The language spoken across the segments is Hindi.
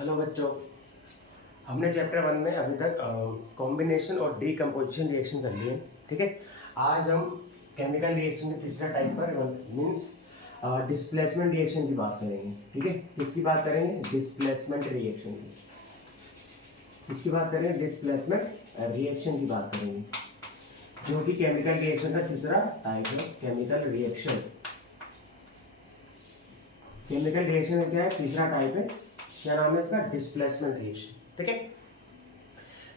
हेलो बच्चों, हमने चैप्टर 1 में अभी तक कॉम्बिनेशन और डीकम्पोजिशन रिएक्शन कर लिए। ठीक है, आज हम केमिकल रिएक्शन के तीसरा टाइप पर मीन्स डिस्प्लेसमेंट रिएक्शन की बात करेंगे। ठीक है, किसकी बात करेंगे? डिस्प्लेसमेंट रिएक्शन की। किसकी बात करेंगे? डिस्प्लेसमेंट रिएक्शन की बात करेंगे, जो कि केमिकल रिएक्शन का तीसरा टाइप है। केमिकल रिएक्शन का क्या है? तीसरा टाइप है। क्या नाम है इसका? Displacement reaction. ठीक है,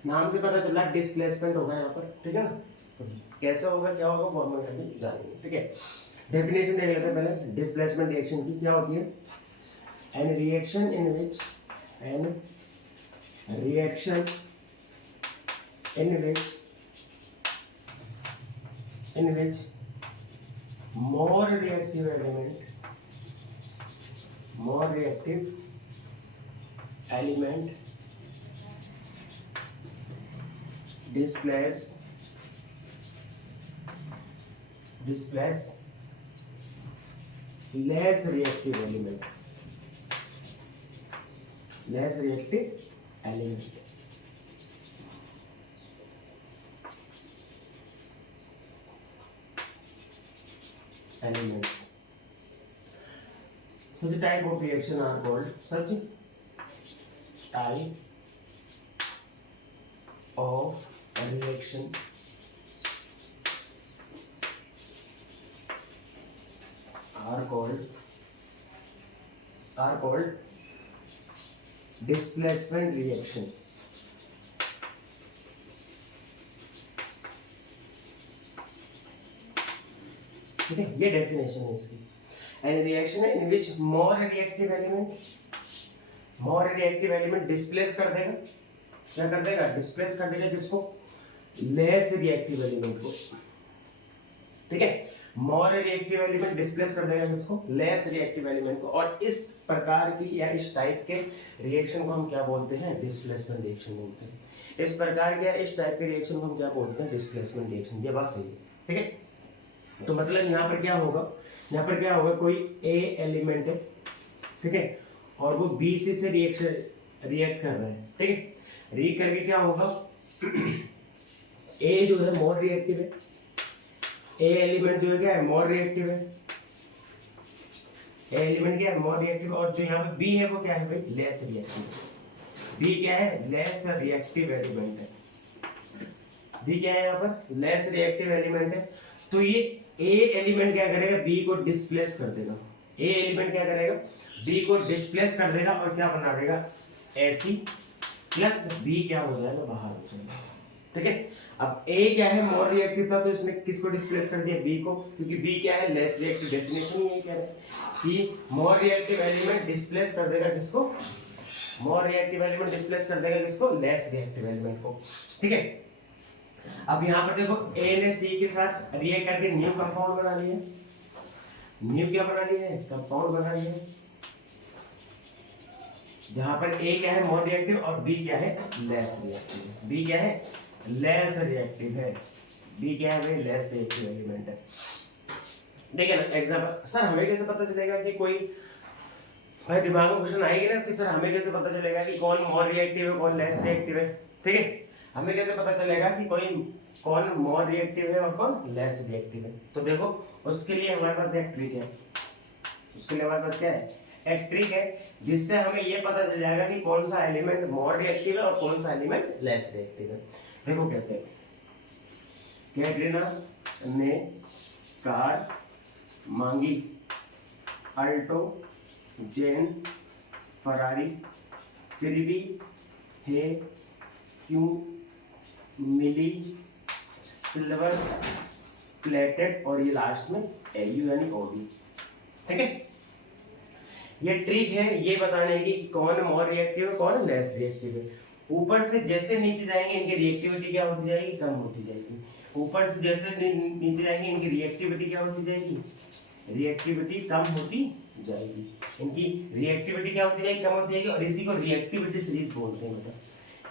नाम से पता चला डिस्प्लेसमेंट होगा यहाँ पर। ठीक है ना, तो कैसे होगा, क्या होगा, वो हम अभी जानेंगे। ठीक है, डेफिनेशन देख लेते हैं पहले डिस्प्लेसमेंट रिएक्शन की। क्या होती है? An reaction in which more reactive element displace less reactive element elements. Such type of reaction are called displacement reaction. ठीक है, ये डेफिनेशन है इसकी। An reaction in which more reactive element displace कर देगा। क्या कर देगा? डिस्प्लेस कर देगा किसको? लेस रिएक्टिव एलिमेंट को। ठीक है, मोर रिएक्टिव एलिमेंट डिस्प्लेस कर देगा किसको? लेस रिएक्टिव एलिमेंट को। और इस प्रकार की या इस टाइप के रिएक्शन को हम क्या बोलते हैं? डिस्प्लेसमेंट रिएक्शन बोलते हैं। इस प्रकार के या इस टाइप के रिएक्शन को हम क्या बोलते हैं? Displacement reaction. ये बात सही है। ठीक है, तो मतलब यहाँ पर क्या होगा? कोई ए एलिमेंट है, ठीक है, और वो बी से रिएक्ट कर रहा है। ठीक है, रिएक्ट करके क्या होगा? ए जो है मोर रिएक्टिव है, ए एलिमेंट जो है क्या है? मोर रिएक्टिव है। ए एलिमेंट क्या है? More reactive. और जो यहाँ पे बी है वो क्या है भाई? Less reactive. बी क्या है? लेस रिएक्टिव एलिमेंट है। बी क्या है यहाँ पर? लेस रिएक्टिव एलिमेंट है। तो ये ए एलिमेंट क्या करेगा? बी को डिस्प्लेस कर देगा। ए एलिमेंट क्या करेगा? बी को डिस्प्लेस कर देगा और क्या बना देगा? एसी प्लस बी क्या हो जाएगा? बाहर हो जाएगा। ठीक है, अब ए क्या है? मोर रिएक्टिव था, तो इसने किसको डिस्प्लेस कर दिया? बी को, क्योंकि बी क्या है? Less reactive. डेफिनेशन यही कह रहे हैं कि मोर रिएक्टिव एलिमेंट डिस्प्लेस कर देगा किसको? लेस रिएक्टिव एलिमेंट को। ठीक है, अब यहाँ पर देखो ए ने सी के साथ रिएक्ट करके न्यू कंपाउंड बना लिया। न्यू क्या बना लिया है? कंपाउंड बना लिया, जहां पर ए क्या है? मोर रिएक्टिव और बी क्या है? Less reactive. बी क्या है? लेस रिएक्टिव है। बी क्या है? लेस रिएक्टिव एलिमेंट है। ठीक है ना। एग्जांपल, सर हमें कैसे पता चलेगा कि कोई, भाई दिमाग में क्वेश्चन आएगी ना कि सर हमें कैसे पता चलेगा कि कौन मोर रिएक्टिव है, कौन लेस रिएक्टिव है? ठीक है, हमें कैसे पता चलेगा कि कौन मोर रिएक्टिव है और कौन लेस रिएक्टिव है? तो देखो, उसके लिए हमारे पास एक ट्रिक है। क्या है? एक ट्रिक है जिससे हमें ये पता चल जाएगा कि कौन सा एलिमेंट मोर रिएक्टिव है और कौन सा एलिमेंट लेस रिएक्टिव है। देखो कैसे। कैटरीना ने कार मांगी, अल्टो, जेन, फरारी, फिर भी है क्यों मिली सिल्वर प्लेटेड, और ये लास्ट में एयू यानी ओडी। ठीक है, ये ट्रिक है ये बताने की कौन मोर रिएक्टिव है, कौन लेस रिएक्टिव है। ऊपर से जैसे नीचे जाएंगे इनकी रिएक्टिविटी क्या होती जाएगी? कम होती जाएगी। ऊपर से जैसे नीचे जाएंगे इनकी रिएक्टिविटी क्या होती जाएगी? रिएक्टिविटी कम होती जाएगी। इनकी रिएक्टिविटी क्या होती जाएगी? कम होती जाएगी। और इसी को रिएक्टिविटी सीरीज बोलते हैं बेटा।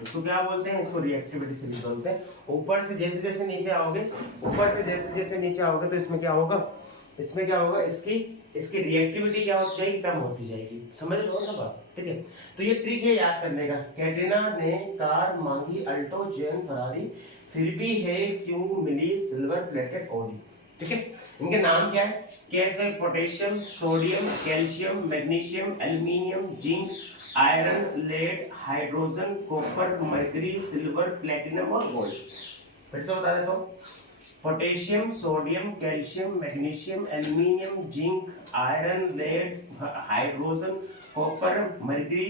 इसको क्या बोलते हैं? इसको रिएक्टिविटी सीरीज बोलते हैं। ऊपर से जैसे जैसे नीचे आओगे तो इसमें क्या होगा? इसमें क्या होगा, इसकी इसकी रिएक्टिविटी क्या होती जाएगी, कम होती जाएगी। समझ लो ना बात, ठीक है। तो ये ट्रिक है याद करने का। कैटरीना ने कार मांगी अल्टो जेन फरारी, फिर भी है क्यों मिली सिल्वर प्लेटेड ऑडी। ठीक है, इनके नाम क्या है, कैसे, potassium, sodium, calcium, magnesium, aluminium, zinc, iron, lead, hydrogen, copper, mercury, silver, platinum और गोल्ड। फिर से बता देता हूँ, potassium, sodium, calcium, magnesium, aluminium, zinc, iron, lead, hydrogen, copper, mercury,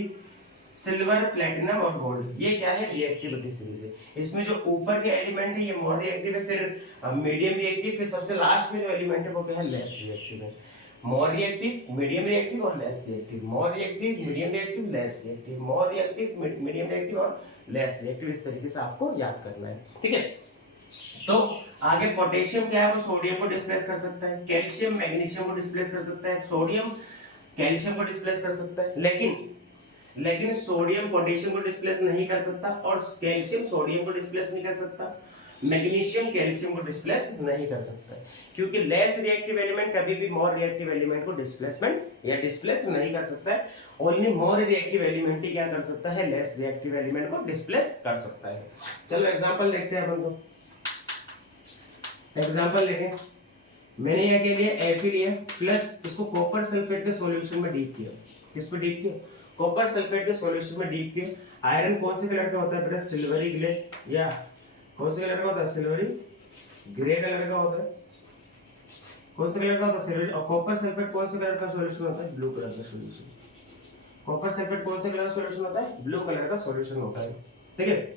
silver, platinum और गोल्ड। ये क्या है, रिएक्टिविटी सीरीज है। इसमें जो ऊपर के एलिमेंट है ये मोर रिएक्टिव है, फिर मीडियम रिएक्टिव, फिर सबसे लास्ट में जो एलिमेंट है वो क्या है, लेस रिएक्टिव है। मोर रिएक्टिव, मीडियम रिएक्टिव और less reactive, more reactive, medium reactive, less reactive, more reactive, medium reactive और लेस रिएक्टिव। इस तरीके से आपको याद करना है, ठीक है। तो आगे पोटेशियम क्या है, वो सोडियम को डिस्प्लेस कर सकता है, कैल्शियम मैग्नीशियम को डिस्प्लेस कर सकता है, सोडियम कैल्शियम को डिस्प्लेस कर सकता है, लेकिन सोडियम पोटेशियम को डिस्प्लेस नहीं कर सकता, और कैल्शियम सोडियम को डिस्प्लेस नहीं कर सकता, मैग्नीशियम कैल्शियम को डिस्प्लेस नहीं कर सकता, क्योंकि लेस रिएक्टिव एलिमेंट कभी भी मोर रिएक्टिव एलिमेंट को डिस्प्लेसमेंट या डिस्प्लेस नहीं कर सकता है। ओनली मोर रिएक्टिव एलिमेंट ही क्या कर सकता है, लेस रिएक्टिव एलिमेंट को डिस्प्लेस कर सकता है। चलो एग्जांपल देखते हैं अपन को। एग्जांपल देखें, मैंने यहाँ के लिए Fe लिया प्लस इसको कॉपर सल्फेट के सॉल्यूशन में डीप किया। किस पे डीप किया, कॉपर सल्फेट के सॉल्यूशन में डीप किया। आयरन कौन से कलर का होता है बेटा, सिल्वरी ग्रे, या कौन से कलर का होता है, सिल्वरी ग्रे कलर का होता है। कौन से कलर का होता है, सिल्वरी। और कॉपर सल्फेट कौन से कलर का सॉल्यूशन होता है, ब्लू कलर का सॉल्यूशन। कॉपर सल्फेट कौन से कलर का सॉल्यूशन होता है, ब्लू कलर का सॉल्यूशन होता है, ठीक है।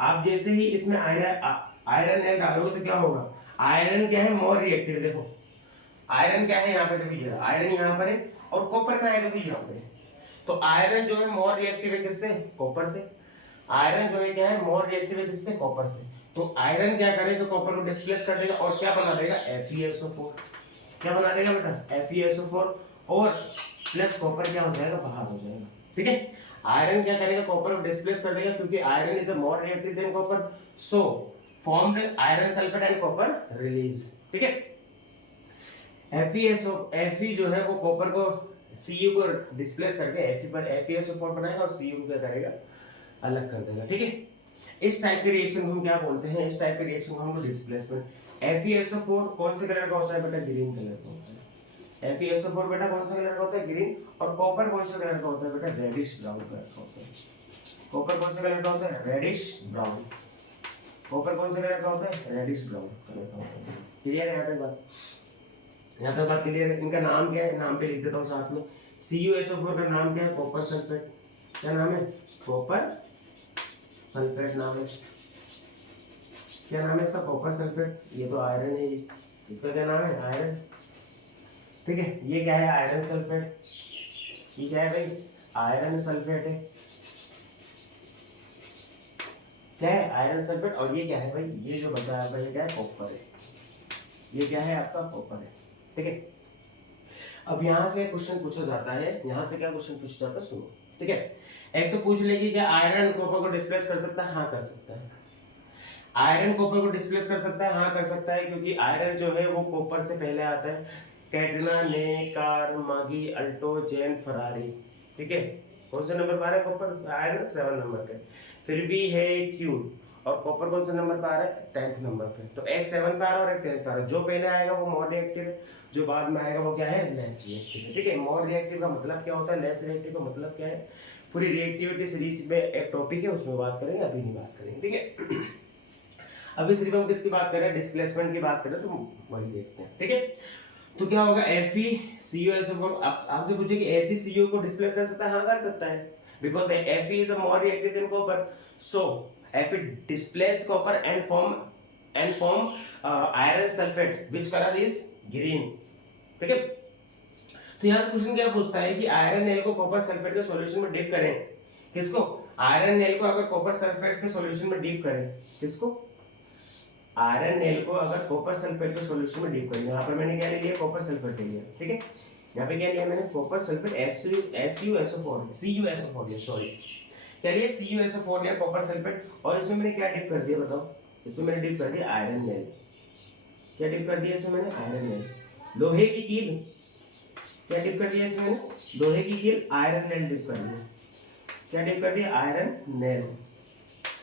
आप जैसे ही इसमें आयरन एल डालोगे तो क्या होगा, आयरन क्या है, मोर रिएक्टिव। देखो आयरन क्या है यहाँ पे, देखो ये आयरन यहाँ पर है, और कॉपर का है देखो यहाँ पे। तो आयरन जो है मोर रिएक्टिव है किससे, कॉपर से। आयरन जो है क्या है, मोर रिएक्टिव है किससे, कॉपर से। तो आयरन क्या करेगा, कॉपर को डिस्प्लेस कर देगा और क्या बना देगा, FeSO4। क्या बना देगा बेटा, FeSO4, और प्लस कॉपर क्या हो जाएगा, बाहर हो जाएगा, ठीक है। आयरन क्या करेगा, कॉपर को डिस्प्लेस कर देगा, क्योंकि iron is a more reactive than copper, so formed iron sulfate and copper release, ठीक है। Fe जो है वो कॉपर को Cu को डिस्प्लेस करके Fe पर FeSO4 बनाएगा और Cu को क्या करेगा, अलग कर देगा, ठीक है। इस टाइप के रिएक्शन को हम क्या बोलते हैं, इस टाइप के रिएक्शन को हम लोग डिस्प्लेसमेंट। FeSO4 कौन से कलर का होता है बेटा, ग्रीन कलर का होता है। FeSO4 बेटा कौन सा कलर का होता है, ग्रीन। और कॉपर कौन सा कलर का होता है बेटा, रेडिश ब्राउन कलर का होता है। कॉपर कौन सा कलर का होता है, रेडिश ब्राउन। कॉपर कौन सा कलर का होता है, रेडिश ब्राउन कलर का होता है। क्लियर है यहाँ तक बात, यहाँ तक बात क्लियर है। इनका नाम क्या है, नाम पे लिख देता हूँ साथ में। CuSO4 का नाम क्या है, कॉपर सल्फेट। क्या नाम है, कॉपर सल्फेट नाम है। क्या नाम है इसका, कॉपर सल्फेट। ये तो आयरन है, इसका क्या नाम है, आयरन, ठीक है। ये क्या है, आयरन सल्फेट। ये क्या है भाई, आयरन सल्फेट है, क्या है, आयरन सल्फेट। और ये क्या है भाई, ये जो बचा है भाई, ये क्या है, कॉपर है। ये क्या है आपका, कॉपर है, ठीक है। अब यहाँ से क्वेश्चन पूछा जाता है, यहाँ से क्या क्वेश्चन पूछा जाता है, सुनो, ठीक है। एक तो पूछ लेगी क्या आयरन कॉपर को डिस्प्लेस कर सकता है, हाँ कर सकता है। आयरन कॉपर को डिस्प्लेस कर सकता है, हाँ कर सकता है, क्योंकि आयरन जो है वो कॉपर से पहले आता है। कैटरीना ने कार मांगी अल्टो जेन फरारी, ठीक है। कौन सा नंबर पा रहा है, कॉपर, आयरन 7 नंबर पे, फिर भी है क्यों। और कॉपर कौन सा नंबर पे आ रहा है, 10th नंबर पे। तो एक 7 पे आ रहा है और एक 10th पे आ रहा है। जो पहले आएगा वो मोर रिएक्टिव है, जो बाद में आएगा वो क्या है, लेस रिएक्टिव है, ठीक है। मोर रिएक्टिव का मतलब क्या होता है, लेस रिएक्टिव का मतलब क्या है। पूरी रिएक्टिविटी सीरीज में एक टॉपिक है, उसमें बात करेंगे, अभी नहीं बात करेंगे, ठीक है। अभी सिर्फ हम किसकी बात कर रहे हैं, डिस्प्लेसमेंट की बात कर रहे हैं, तो वही देखते हैं, ठीक है। तो क्या होगा, FeCuSO4। आपसे पूछे कि FeCu को डिस्प्लेस कर सकता है, हाँ कर सकता है, because Fe is a more reactive than copper, so Fe displace copper and form iron sulfate, which color is green, ठीक है। तो यहाँ से क्वेश्चन क्या पूछता है कि आयरन एल को कॉपर सल्फेट के सॉल्यूशन में डिप करें, किसको, आयरन एल को अगर कॉपर सल्फेट के सॉल्यूशन में डिप करें, किसको, आयरन एल को अगर कॉपर सल्फेट के सॉल्यूशन में डिप करें। यहाँ पर मैंने क्या ले लिया, कॉपर सल्फेट ले लिया, ठीक है। यहाँ पे क्या लिया मैंने, कॉपर सल्फेट CuSO4 लिया, सॉरी क्या लिया, CuSO4 लिया, कॉपर सल्फेट। और इसमें मैंने क्या डिप कर दिया बताओ, इसमें मैंने डिप कर दिया आयरन एल। क्या डिप कर दिया इसमें मैंने, आयरन एल। लोहे की कील क्या डिप कर दिया इसमें, लोहे की कील आयरन नेल डिप कर दिया, क्या डिप कर दिया, आयरन नेल,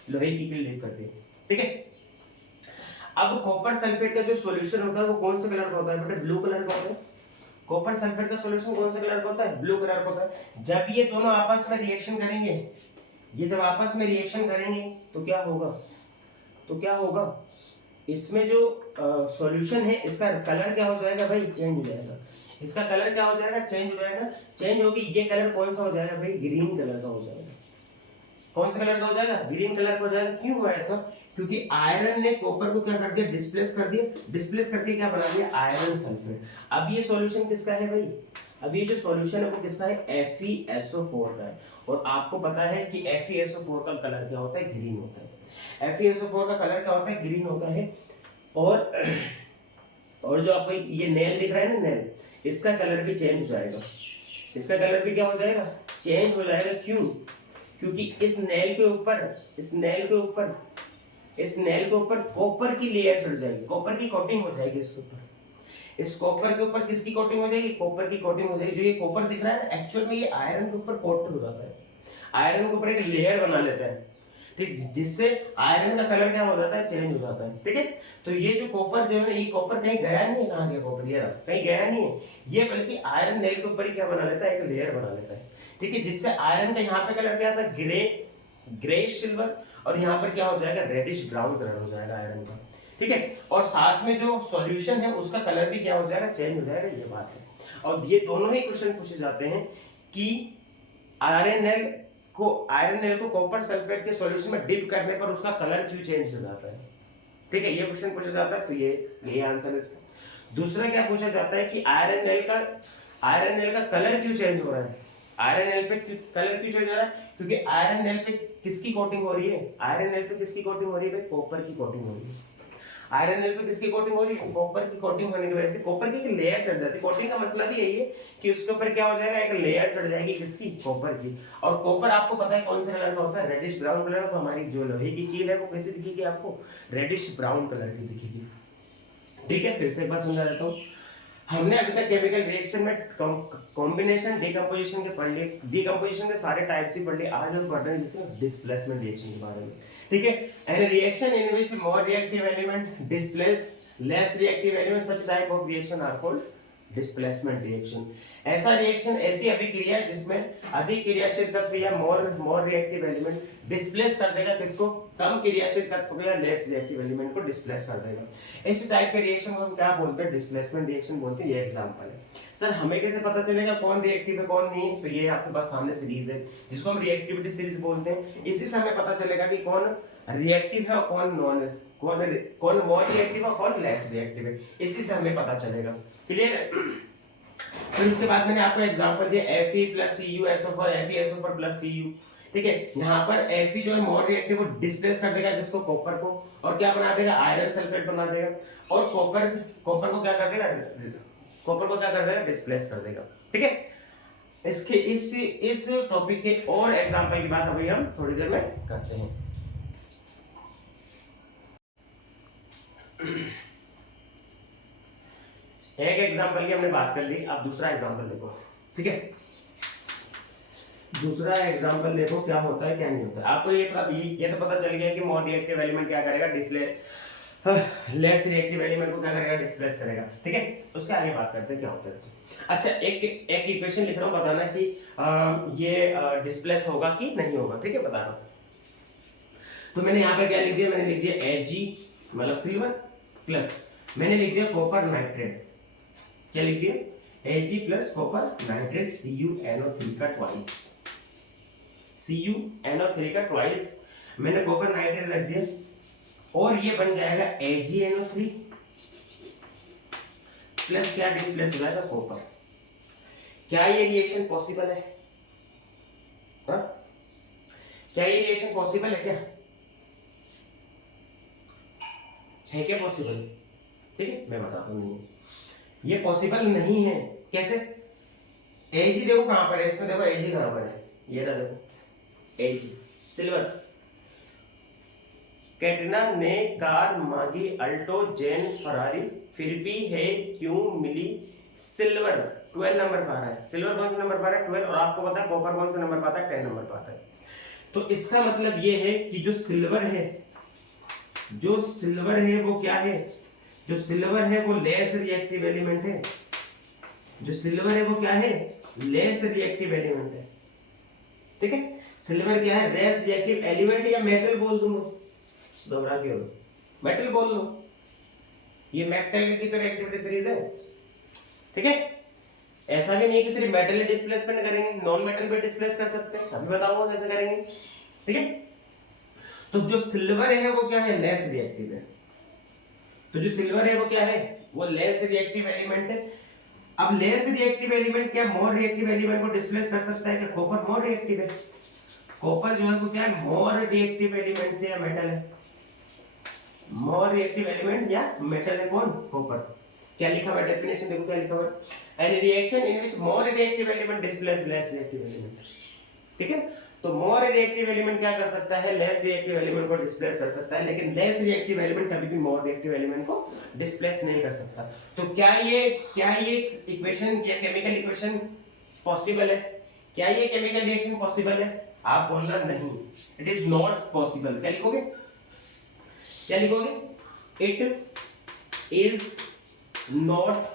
लोहे की कील डिप कर दी, ठीक है। अब कॉपर सल्फेट का जो सॉल्यूशन होता है वो कौन से कलर का होता है बेटा, ब्लू कलर का होता है। कॉपर सल्फेट का सॉल्यूशन कौन से कलर का होता है, ब्लू कलर का होता है। जब ये दोनों आपस में रिएक्शन करेंगे, ये जब आपस में रिएक्शन करेंगे तो क्या होगा, तो क्या होगा, इसमें जो सॉल्यूशन है इसका कलर क्या हो जाएगा भाई, चेंज हो जाएगा। इसका कलर क्या हो जाएगा, चेंज हो जाएगा। चेंज होगी, ये कलर कौन सा हो जाएगा भाई, ग्रीन कलर का हो जाएगा। कौन सा कलर का हो जाएगा, ग्रीन कलर का हो जाएगा। क्यों हुआ ऐसा, क्योंकि आयरन ने कॉपर को क्या कर दिया, डिस्प्लेस कर दिया। डिस्प्लेस करके क्या बना दिया, आयरन सल्फेट। अब ये सॉल्यूशन किसका है भाई, अब ये जो सॉल्यूशन है वो किसका है, FeSO4 का है। और आपको पता है कि FeSO4 का कलर क्या होता है, ग्रीन होता है। FeSO4 का कलर क्या होता है, ग्रीन होता है। और जो आपको ये नेल दिख रहा है ना, नेल, इसका कलर भी चेंज हो जाएगा। इसका कलर भी क्या हो जाएगा, चेंज हो जाएगा। क्यों, क्योंकि इस नेल के ऊपर, इस नेल के ऊपर, इस नेल के ऊपर कॉपर की लेयर चढ़ जाएगी, कॉपर की कोटिंग हो जाएगी इसके ऊपर। इस कॉपर के ऊपर किसकी कोटिंग हो जाएगी, कॉपर की कोटिंग हो जाएगी। जो ये कॉपर दिख रहा है ना, एक्चुअल में ये आयरन के ऊपर कोट हो जाता है, आयरन के ऊपर एक लेयर बना लेता है, ठीक, जिससे आयरन का कलर क्या हो जाता है, चेंज हो जाता है, ठीक है। तो ये जो कॉपर जो है ना, ये कॉपर कहीं गया नहीं है, कहाँ गया कॉपर, ये कहीं गया नहीं है, ये बल्कि आयरन नेल के ऊपर ही क्या बना लेता है, एक लेयर बना लेता है, ठीक है। जिससे आयरन का यहाँ पे कलर क्या आता है, ग्रे, ग्रेइश सिल्वर, और यहाँ पर क्या हो जाएगा, रेडिश ब्राउन कलर हो जाएगा आयरन का, ठीक है। और साथ में जो सॉल्यूशन है उसका कलर भी क्या हो जाएगा, चेंज हो जाएगा, ये बात है। और ये दोनों ही क्वेश्चन पूछे जाते हैं कि आयरन नेल को कॉपर सल्फेट के सॉल्यूशन में डिप करने पर उसका कलर क्यों चेंज हो जाता है, ठीक है। ये क्वेश्चन पूछा जाता है, तो ये आंसर है इसका। दूसरा क्या पूछा जाता है कि आयरन नेल का कलर क्यों चेंज हो रहा है, आयरन नेल पे कलर क्यों चेंज हो रहा है, क्योंकि आयरन नेल पे किसकी कोटिंग हो रही है, आयरन नेल पे किसकी कोटिंग हो रही है, कॉपर की कोटिंग हो रही है। आयरन नेल पे किसकी कोटिंग हो रही है, कॉपर की कोटिंग होने की वजह से कॉपर की एक लेयर चढ़ जाती है। कोटिंग का मतलब ही यही है कि उसके ऊपर क्या हो जाएगा, एक लेयर चढ़ जाएगी, किसकी, कॉपर की। और कॉपर आपको पता है कौन से कलर का होता है, रेडिश ब्राउन कलर का। तो हमारी जो लोहे की कील है वो कैसी दिखेगी आपको, रेडिश ब्राउन कलर की दिखेगी, ठीक है। फिर से एक बार समझा देता हूँ। हमने अभी तक केमिकल रिएक्शन में कॉम्बिनेशन, डिकम्पोजिशन के पढ़ लिए, डिकम्पोजिशन के सारे टाइप्स ही पढ़ लिए। आज हम पढ़ रहे हैं जिसमें डिस्प्लेसमेंट रिएक्शन के बारे में, ठीक है। An reaction in which more reactive element displace less reactive element, such type of reaction are called displacement reaction. ऐसा रिएक्शन, ऐसी अभिक्रिया है जिसमें अधिक क्रियाशील तत्व या मोर रिएक्टिव एलिमेंट डिस्प्लेस कर देगा किसको, कम क्रियाशील तत्व को या लेस रिएक्टिव एलिमेंट को डिस्प्लेस कर देगा। इस टाइप के रिएक्शन को हम क्या बोलते हैं, डिस्प्लेसमेंट रिएक्शन बोलते हैं। ये एग्जांपल है। सर हमें कैसे पता चलेगा कौन रिएक्टिव है कौन नहीं है, तो ये आपके पास सामने सीरीज है जिसको हम रिएक्टिविटी सीरीज बोलते हैं। इसी से हमें पता चलेगा कि कौन रिएक्टिव है और कौन मोर रिएक्टिव है और कौन लेस रिएक्टिव है, इसी से हमें पता चलेगा। क्लियर है। फिर उसके बाद मैंने आपको एग्जांपल दिया Fe + CuSO4, FeSO4 + Cu, ठीक है। यहाँ पर Fe जो है मोर रिएक्टिव, वो डिस्प्लेस कर देगा जिसको, कॉपर को, और क्या बना देगा, आयरन सल्फेट बना देगा। और कॉपर को क्या कर देगा, कॉपर को क्या कर देगा, डिस्प्लेस कर देगा, ठीक है। इसके इस टॉपिक के और एग्जांपल की बात अभी हम थोड़ी देर में करते हैं। एक एग्जांपल की हमने बात कर ली, अब दूसरा एग्जांपल देखो, ठीक है। दूसरा एग्जांपल देखो क्या होता है क्या नहीं होता है। आपको ये तो पता चल गया कि मोर रिएक्टिव एलिमेंट क्या करेगा, लेस रिएक्टिव एलिमेंट को क्या करेगा, डिस्प्लेस करेगा, ठीक है। उसके आगे बात करते हैं क्या होता है। अच्छा, एक इक्वेशन लिख रहा हूँ, बताना कि ये डिस्प्लेस होगा कि नहीं होगा, ठीक है, बताना। तो मैंने यहाँ पर क्या लिख दिया, मैंने लिख दिया Ag मतलब सिल्वर प्लस मैंने लिख दिया कॉपर नाइट्रेट, क्या लिख दिया, Ag plus copper nitrate CuNO3 का ट्वाइस, CuNO3 का ट्वाइस मैंने कॉपर नाइट्रेट रख दिया, और ये बन जाएगा AgNO3 प्लस क्या डिस्प्लेस हो जाएगा, कॉपर। क्या ये रिएक्शन पॉसिबल है, हा? क्या ये रिएक्शन पॉसिबल है, क्या है, क्या पॉसिबल, ठीक है, मैं बताता हूँ। नहीं, ये पॉसिबल नहीं है। कैसे, Ag देखो कहां पर है, इसमें देखो Ag कहां पर है, ये रहा देखो Ag सिल्वर, कैटरीना ने कार मांगी अल्टो जेन फरारी, फिर भी है क्यों मिली सिल्वर। 12 नंबर पा रहा है, सिल्वर कौन सा नंबर पा रहा है 12, और आपको पता है कॉपर कौन सा नंबर पाता है 10 नंबर पाता है। तो इसका मतलब ये है कि जो सिल्वर है, जो सिल्वर है वो क्या है, जो सिल्वर है वो लेस रिएक्टिव एलिमेंट है। जो सिल्वर है वो क्या है, लेस रिएक्टिव एलिमेंट है। ठीक है, सिल्वर क्या है, लेस रिएक्टिव एलिमेंट, या मेटल बोल दूं, दोहरा के मेटल बोल लो, ये मेटल की तो रिएक्टिविटी सीरीज है। ठीक है, ऐसा भी नहीं है कि सिर्फ मेटल ही डिस्प्लेसमेंट करेंगे, नॉन मेटल भी डिस्प्लेस कर सकते हैं, अभी बताऊंगा कैसे करेंगे। ठीक है, तो जो सिल्वर है वो क्या है, लेस रिएक्टिव है। तो जो सिल्वर है वो क्या है, वो लेस रिएक्टिव एलिमेंट है। अब लेस रिएक्टिव एलिमेंट क्या मोर रिएक्टिव एलिमेंट को डिस्प्लेस कर सकता है क्या, कॉपर मोर रिएक्टिव है। कॉपर जो है वो क्या है, मोर रिएक्टिव एलिमेंट से या मेटल है, मोर रिएक्टिव एलिमेंट या मेटल है कौन, कॉपर। क्या लिखा हुआ है डेफिनेशन, देखो क्या लिखा हुआ है, any reaction in which more reactive element displace less reactive element. ठीक है, तो मोर रिएक्टिव एलिमेंट क्या कर सकता है, लेस रिएक्टिव एलिमेंट को डिस्प्लेस कर सकता है, लेकिन लेस रिएक्टिव एलिमेंट कभी भी मोर रिएक्टिव एलिमेंट को डिस्प्लेस नहीं कर सकता। तो क्या ये इक्वेशन या केमिकल इक्वेशन पॉसिबल है, क्या ये केमिकल रिएक्शन पॉसिबल है, आप बोलना नहीं, इट इज नॉट पॉसिबल। क्या लिखोगे, क्या लिखोगे, it is not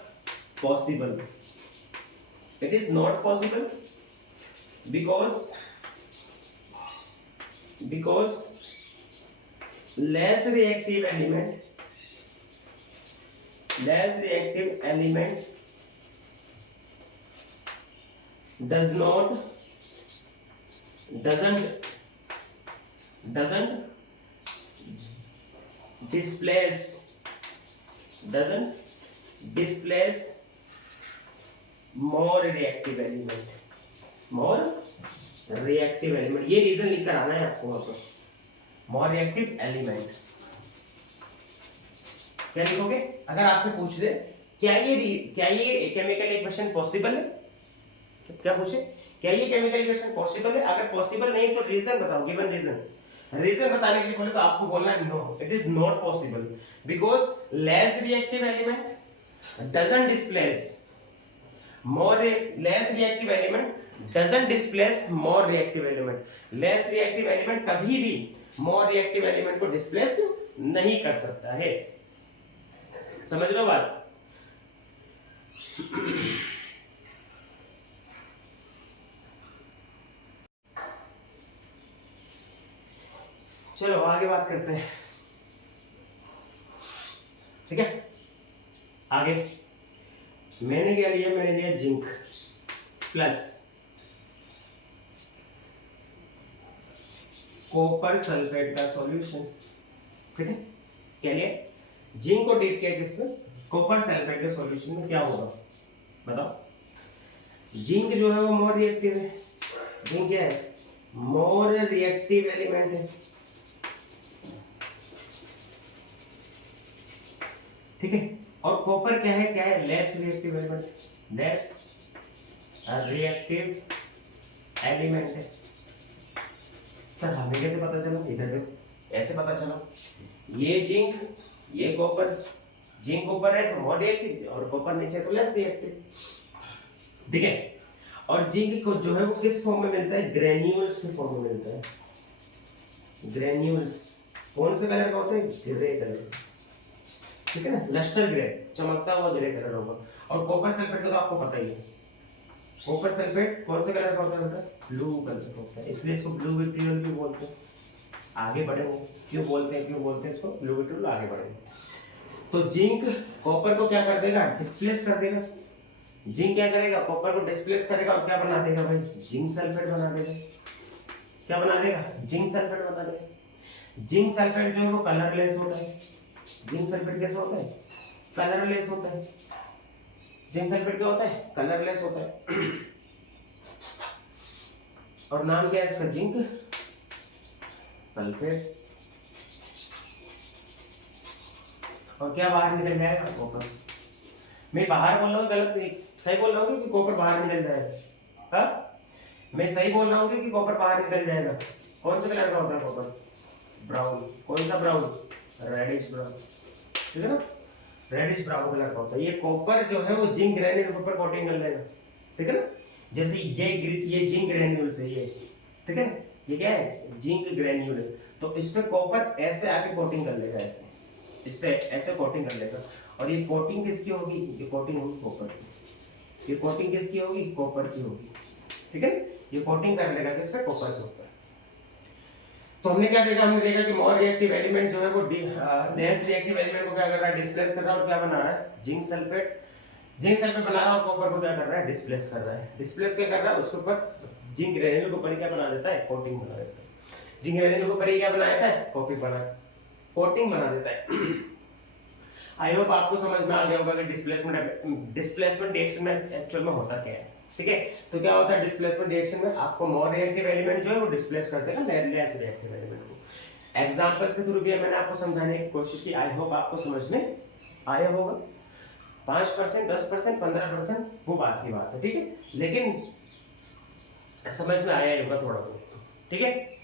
possible, it is not possible because less reactive element doesn't displace more reactive element, ये रीजन लिखकर आना है आपको वहां पर, more reactive element। क्या लिखोगे, अगर आपसे पूछ दे क्या ये केमिकल इक्वेशन पॉसिबल है, क्या पूछे, क्या ये केमिकल इक्वेशन पॉसिबल है, अगर पॉसिबल नहीं तो रीजन बताओ, गिवन रीजन बताने के लिए बोले तो आपको बोलना है no, it is not possible because less reactive element doesn't displace more less reactive element doesn't displace more reactive element, less reactive element कभी भी more reactive element को displace नहीं कर सकता है। समझ लो बात। चलो आगे बात करते हैं। ठीक है, आगे मैंने क्या लिया, मैंने लिया जिंक प्लस कॉपर सल्फेट का सॉल्यूशन। ठीक है, क्या लिया, जिंक को डीप किया किसमें, कॉपर सल्फेट के सॉल्यूशन में, क्या होगा बताओ। जिंक जो है वो मोर रिएक्टिव है, जिंक क्या है, मोर रिएक्टिव एलिमेंट है। ठीक है, और कॉपर क्या है less reactive element, less reactive element है। सर हमें कैसे पता चला, इधर देखो, ऐसे पता चला, ये जिंक ये कॉपर, जिंक ऊपर है तो मोर रिएक्टिव और कॉपर नीचे तो लेस रिएक्टिव। ठीक है, और जिंक को जो है वो किस फॉर्म में मिलता है, ग्रेन्यूल्स के फॉर्म में मिलता है। ग्रेन्यूल्स कौन से कलर का होता है, ग्रे कलर। ठीक है ना, लस्टर ग्रे, चमकता हुआ ग्रे कलर होगा। और कॉपर सल्फेट का तो आपको पता ही है, कॉपर सल्फेट कौन से कलर का होता है बेटा, ब्लू कलर का होता है, इसलिए इसको ब्लू विट्रियल भी बोलते हैं। आगे बढ़ेंगे, क्यों बोलते हैं इसको ब्लू विट्रियल, आगे बढ़ेंगे। तो जिंक कॉपर को क्या कर देगा, डिस्प्लेस कर देगा। जिंक क्या करेगा, कॉपर को डिस्प्लेस करेगा और क्या बना देगा भाई, जिंक सल्फेट बना देगा। क्या बना देगा, जिंक सल्फेट बना देगा। जिंक सल्फेट जो है वो कलरलेस होता है। जिंक सल्फेट कैसा होता है, कलरलेस होता है। जिंक सल्फेट क्या होता है, कलरलेस होता है। और नाम क्या है इसका, जिंक सल्फेट। और क्या बाहर निकल जाएगा, कॉपर। मैं बाहर बोल रहा हूँ गलत, सही बोल रहा हूँ कि कॉपर बाहर निकल जाएगा, हाँ मैं सही बोल रहा हूँ कि कॉपर बाहर निकल जाएगा। कौन से कलर का होता है कॉपर, ब्राउन। कौन सा ब्राउन? रेडिश ब्राउन, ठीक है ना, रेडिश ब्राउन कलर का होता है। ये कॉपर जो है वो जिंक ग्रेन्यूल के ऊपर कोटिंग कर लेगा, ठीक है ना। जैसे ये जिंक ग्रेन्यूल से ये, ठीक है, ये क्या है? जिंक ग्रेन्यूल है, तो इस पे कॉपर ऐसे आके कोटिंग कर लेगा, ऐसे इस पे ऐसे कोटिंग कर लेगा। और ये कोटिंग किसकी होगी? ये कोटिंग होगी कॉपर की। ये कोटिंग किसकी होगी? कॉपर की होगी, ठीक है। ये कोटिंग कर लेगा किस पे? कॉपर के ऊपर। तो हमने क्या देखा? हमने देखा कि मोर रिएक्टिव एलिमेंट जो है वो लेस रिएक्टिव एलिमेंट को क्या कर रहा है? डिस्प्लेस कर रहा है। और क्या बना रहा है? जिंक सल्फेट बना रहा है, और कॉपर को क्या कर रहा है? डिस्प्लेस कर रहा है। डिस्प्लेस क्या कर रहा है? उसके ऊपर जिंक ग्रेन्यूल के ऊपर क्या बना देता है? कोटिंग बना देता है। जिंक ग्रेन्यूल के ऊपर क्या बना देता है? कोटिंग बना देता है। आई होप आपको समझ में आ गया होगा कि डिस्प्लेसमेंट रिएक्शन में एक्चुअल में होता क्या है, ठीक है। तो क्या होता है डिस्प्लेसमेंट रिएक्शन में? आपको मोर रिएक्टिव एलिमेंट जो है वो डिस्प्लेस कर देगा लेस रिएक्टिव एलिमेंट को। एग्जांपल्स के थ्रू भी मैंने आपको समझाने की कोशिश की। आई होप आपको समझ में आया होगा। 5%, 10%, 15% वो बात की बात है, ठीक है, लेकिन समझ में आया होगा थोड़ा बहुत, ठीक है।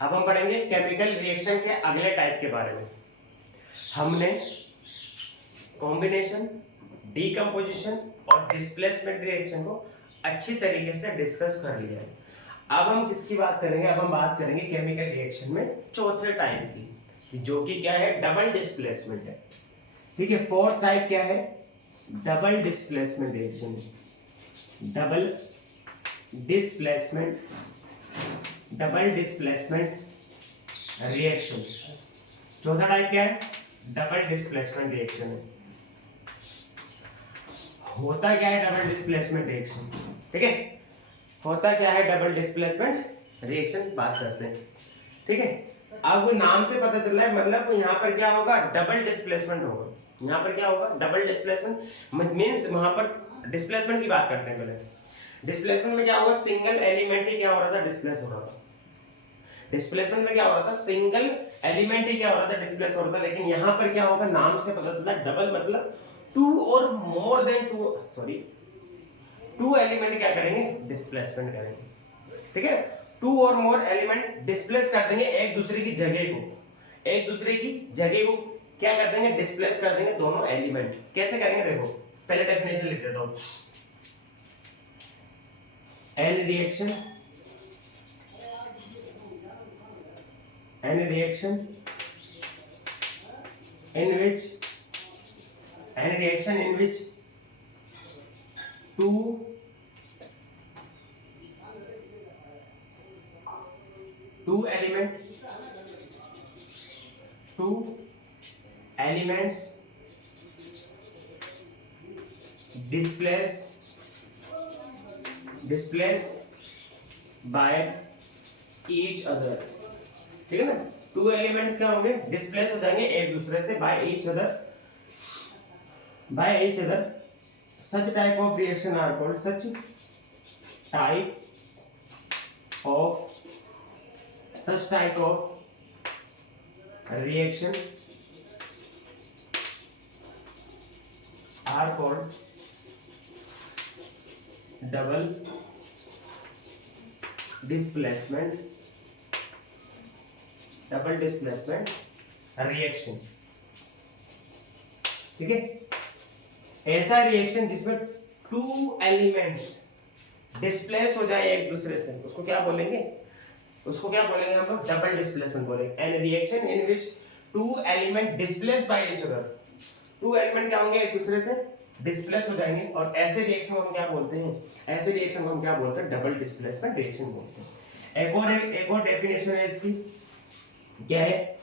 अब हम पढ़ेंगे केमिकल रिएक्शन के अगले टाइप के बारे में। हमने कॉम्बिनेशन, डीकंपोजिशन और डिस्प्लेसमेंट रिएक्शन को अच्छी तरीके से डिस्कस कर लिया है। अब हम किसकी बात करेंगे? अब हम बात करेंगे केमिकल रिएक्शन में चौथे टाइप की, जो कि क्या है? डबल डिस्प्लेसमेंट है, ठीक है। फोर्थ टाइप क्या है? Double displacement reaction. Double displacement reaction. चौथा टाइप क्या है? डबल डिस्प्लेसमेंट रिएक्शन है। होता क्या है डबल डिस्प्लेसमेंट रिएक्शन, ठीक है, होता क्या है डबल डिस्प्लेसमेंट रिएक्शन, बात करते हैं, ठीक है। अब नाम से पता चल रहा है, मतलब यहाँ पर क्या होगा? डबल डिस्प्लेसमेंट होगा। यहाँ पर क्या होगा? डबल डिस्प्लेसमेंट मींस वहां पर डिस्प्लेसमेंट की बात करते हैं पहले। डिस्प्लेसमेंट में क्या होगा? सिंगल एलिमेंट ही क्या हो रहा था? डिस्प्लेस हो रहा था। डिस्प्लेसमेंट में क्या हो रहा था? सिंगल एलिमेंट ही क्या हो रहा था? डिस्प्लेस हो रहा था। लेकिन यहाँ पर क्या होगा? नाम से पता चलता है डबल मतलब टू एलिमेंट क्या करेंगे? डिस्प्लेसमेंट करेंगे, ठीक है। टू और मोर एलिमेंट डिस्प्लेस कर देंगे एक दूसरे की जगह को क्या कर देंगे? डिस्प्लेस कर देंगे दोनों एलिमेंट। कैसे करेंगे? देखो पहले डेफिनेशन लिख देता हूं। An reaction in which two elements displace by each other, ठीक है ना। टू एलिमेंट्स क्या होंगे? डिस्प्लेस हो जाएंगे एक दूसरे से bye each other. Such type of reaction are called reaction are called double displacement reaction, ठीक है। ऐसा रिएक्शन जिसमें टू एलिमेंट्स डिस्प्लेस हो जाए एक दूसरे से, उसको क्या बोलेंगे? हम लोग डबल डिस्प्लेसमेंट बोलेंगे। An reaction in which two element displace by each other. Two element क्या होंगे? एक दूसरे से डिस्प्लेस हो जाएंगे, और ऐसे रिएक्शन को हम क्या बोलते हैं? डबल डिस्प्लेसमेंट रिएक्शन बोलते हैं। एक और डेफिनेशन है इसकी, क्या है?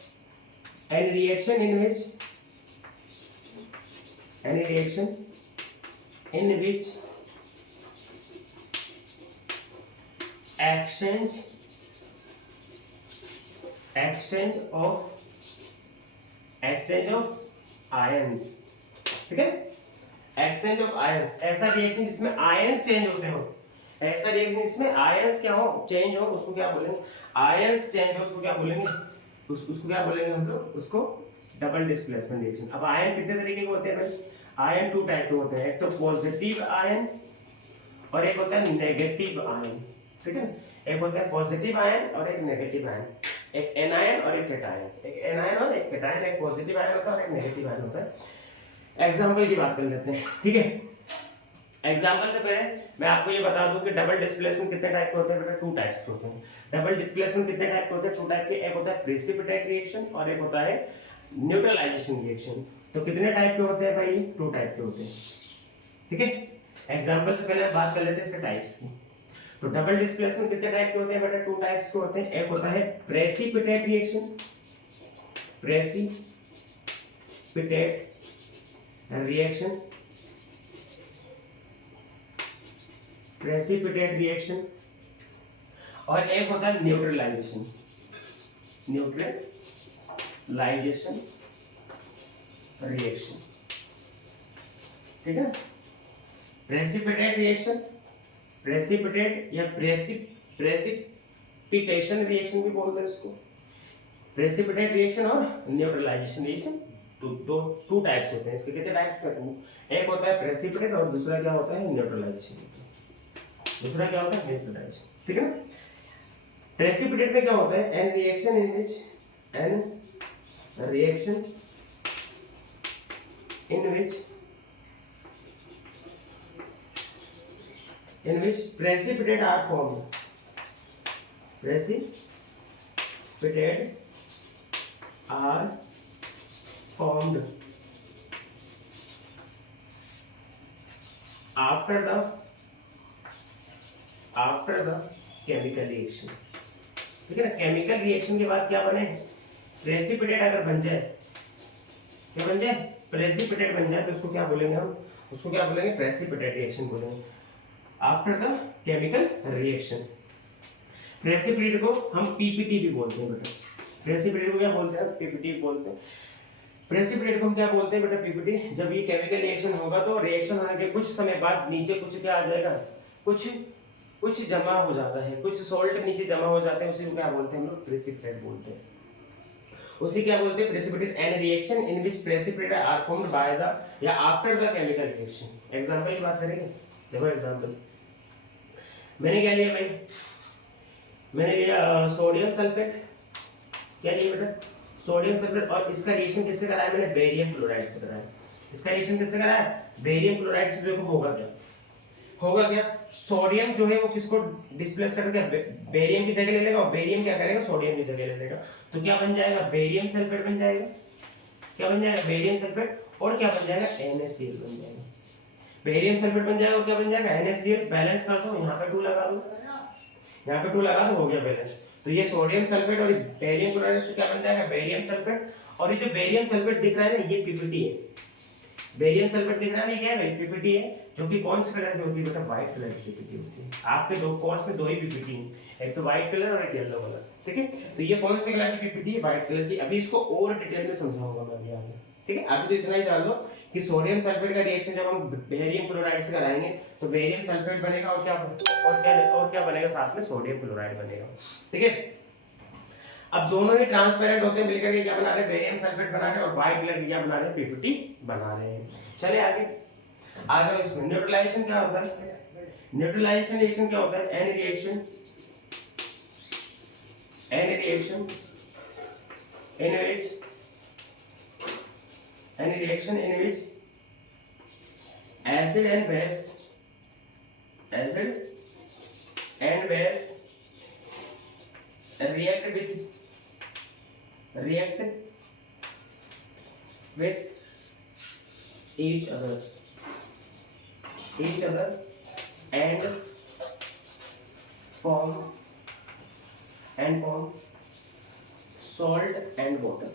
An reaction in which exchange of ions, ठीक है। एक्सचेंज ऑफ आयंस, ऐसा रिएक्शन जिसमें आयंस चेंज होते हो, ऐसा रिएक्शन जिसमें आयंस क्या हो? चेंज हो, उसको क्या बोलेंगे? आयंस चेंज हो, उसको क्या बोलेंगे? उसको क्या बोलेंगे हम लोग? उसको डबल डिस्प्लेसमेंट रिएक्शन। अब आयन कितने तरीके के होते हैं भाई? आयन 2 टाइप के होते हैं, एक तो पॉजिटिव आयन और एक होता है नेगेटिव आयन, ठीक है। एक होता है पॉजिटिव आयन और एक नेगेटिव आयन, एक एनायन और एक कैटायन, एक एनायन और एक कैटायन, एक पॉजिटिव आयन होता है और एक नेगेटिव आयन होता है। एग्जांपल की बात कर लेते हैं, ठीक है। एग्जांपल से पहले मैं आपको ये बता दूं कि डबल डिस्प्लेसमेंट कितने टाइप के होते हैं बेटा? 2 टाइप्स के होते हैं। डबल डिस्प्लेसमेंट कितने टाइप के होते हैं? 2 टाइप के, एक होता है प्रेसिपिटेट रिएक्शन और एक होता है न्यूट्रलाइजेशन रिएक्शन। तो कितने टाइप के होते हैं भाई? 2 टाइप के होते हैं, ठीक है। एग्जांपल से पहले बात कर लेते हैं इसके टाइप्स की। तो डबल डिस्प्लेसमेंट कितने टाइप के होते हैं बेटा? 2 टाइप्स के होते हैं। एक होता है precipitate reaction, precipitate reaction, precipitate reaction, और एक होता है न्यूट्रलाइजेशन, न्यूट्रलाइजेशन रिएक्शन, ठीक है। प्रेसिपिटेट रिएक्शन, प्रेसिपिटेट या प्रेसिपिटेशन रिएक्शन भी बोलते हैं इसको। प्रेसिपिटेट रिएक्शन और न्यूट्रलाइजेशन रिएक्शन टू टाइप्स होते हैं। इसके कितने टाइप्स होते हैं? एक होता है प्रेसिपिटेट और दूसरा क्या होता है? न्यूट्रलाइजेशन। दूसरा क्या होता है? न्यूट्रलाइजेशन, ठीक है ना। प्रेसिपिटेट में क्या होता है? An reaction in which precipitate are formed, after the chemical reaction, ठीक है ना। केमिकल रिएक्शन के बाद क्या बने? प्रेसिपिटेट अगर बन जाए, क्या बन जाए? प्रेसिपिटेट बन जाए तो उसको क्या बोलेंगे हम? उसको क्या बोलेंगे? प्रेसिपिटेट रिएक्शन बोलेंगे। After the chemical reaction, precipitate को हम पीपीटी भी बोलते हैं बेटा। प्रेसिपिटेट को क्या बोलते हैं? पीपीटी बोलते हैं। प्रेसिपिटेट को हम क्या बोलते हैं बेटा? पीपीटी। जब ये केमिकल रिएक्शन होगा तो रिएक्शन होने के कुछ समय बाद नीचे कुछ क्या आ जाएगा? कुछ जमा हो जाता है, कुछ सॉल्ट नीचे जमा हो जाते हैं, उसी को क्या बोलते हैं हम लोग? प्रेसिपिटेट बोलते हैं। उसी क्या बोलते हैं? Precipitate an reaction in which precipitate are formed by the या after the chemical reaction. Example की बात करेंगे, देखो एग्जांपल मैंने क्या लिया भाई? मैंने लिया सोडियम सल्फेट। क्या लिया बेटा? Sodium sulphate. और इसका रिएक्शन किससे कराया मैंने? बेरियम क्लोराइड से कराया। इसका रिएक्शन किससे कराया? बेरियम क्लोराइड से। देखो होगा क्या? सोडियम जो है वो किसको डिस्प्लेस कर देगा? बेरियम की जगह ले लेगा, और बेरियम क्या करेगा? सोडियम की जगह ले लेगा। तो क्या बन जाएगा? बेरियम सल्फेट बन जाएगा। क्या बन जाएगा? Barium sulphate. और क्या बन जाएगा? NaCl बन जाएगा। बेरियम सल्फेट बन जाएगा और क्या बन जाएगा? NaCl। बैलेंस कर दो, यहाँ पे 2 लगा दो, यहाँ पे 2 लगा दो, हो गया बैलेंस। तो ये सोडियम सल्फेट और बेरियम क्लोराइड से क्या बन जाएगा? Barium sulphate. और ये जो बेरियम सल्फेट दिख रहा है ना, ये पीपीटी है। बेरियम सल्फेट दिख रहा है ना, क्या है? पीपीटी है, जो कि कौन से कलर की होती है बेटा? व्हाइट कलर की पीपीटी होती है। आपके दो कोर्स में 2 ही पीपीटी है, एक तो व्हाइट कलर और एक येलो कलर, ठीक है। तो ये कौन से कलर की पीपीटी है? व्हाइट कलर की। अभी इसको और डिटेल में समझाऊंगा मैं अभी आगे, ठीक है। अभी तो इतना ही जान लो कि सोडियम सल्फेट का रिएक्शन जब हम बेरियम क्लोराइड से कराएंगे तो बेरियम सल्फेट बनेगा और क्या बनेगा? साथ में सोडियम क्लोराइड बनेगा, ठीक है। अब दोनों ही ट्रांसपेरेंट होते हैं, मिलकर के क्या बना रहे हैं? बेरियम सल्फेट बना रहे हैं, और व्हाइट कलर की क्या बना रहे हैं? पीपीटी बना रहे हैं। चलिए आगे इसमें न्यूट्रलाइजेशन क्या होता है? न्यूट्रलाइजेशन रिएक्शन क्या होता है? An reaction in which acid and base react with each other and form salt and water,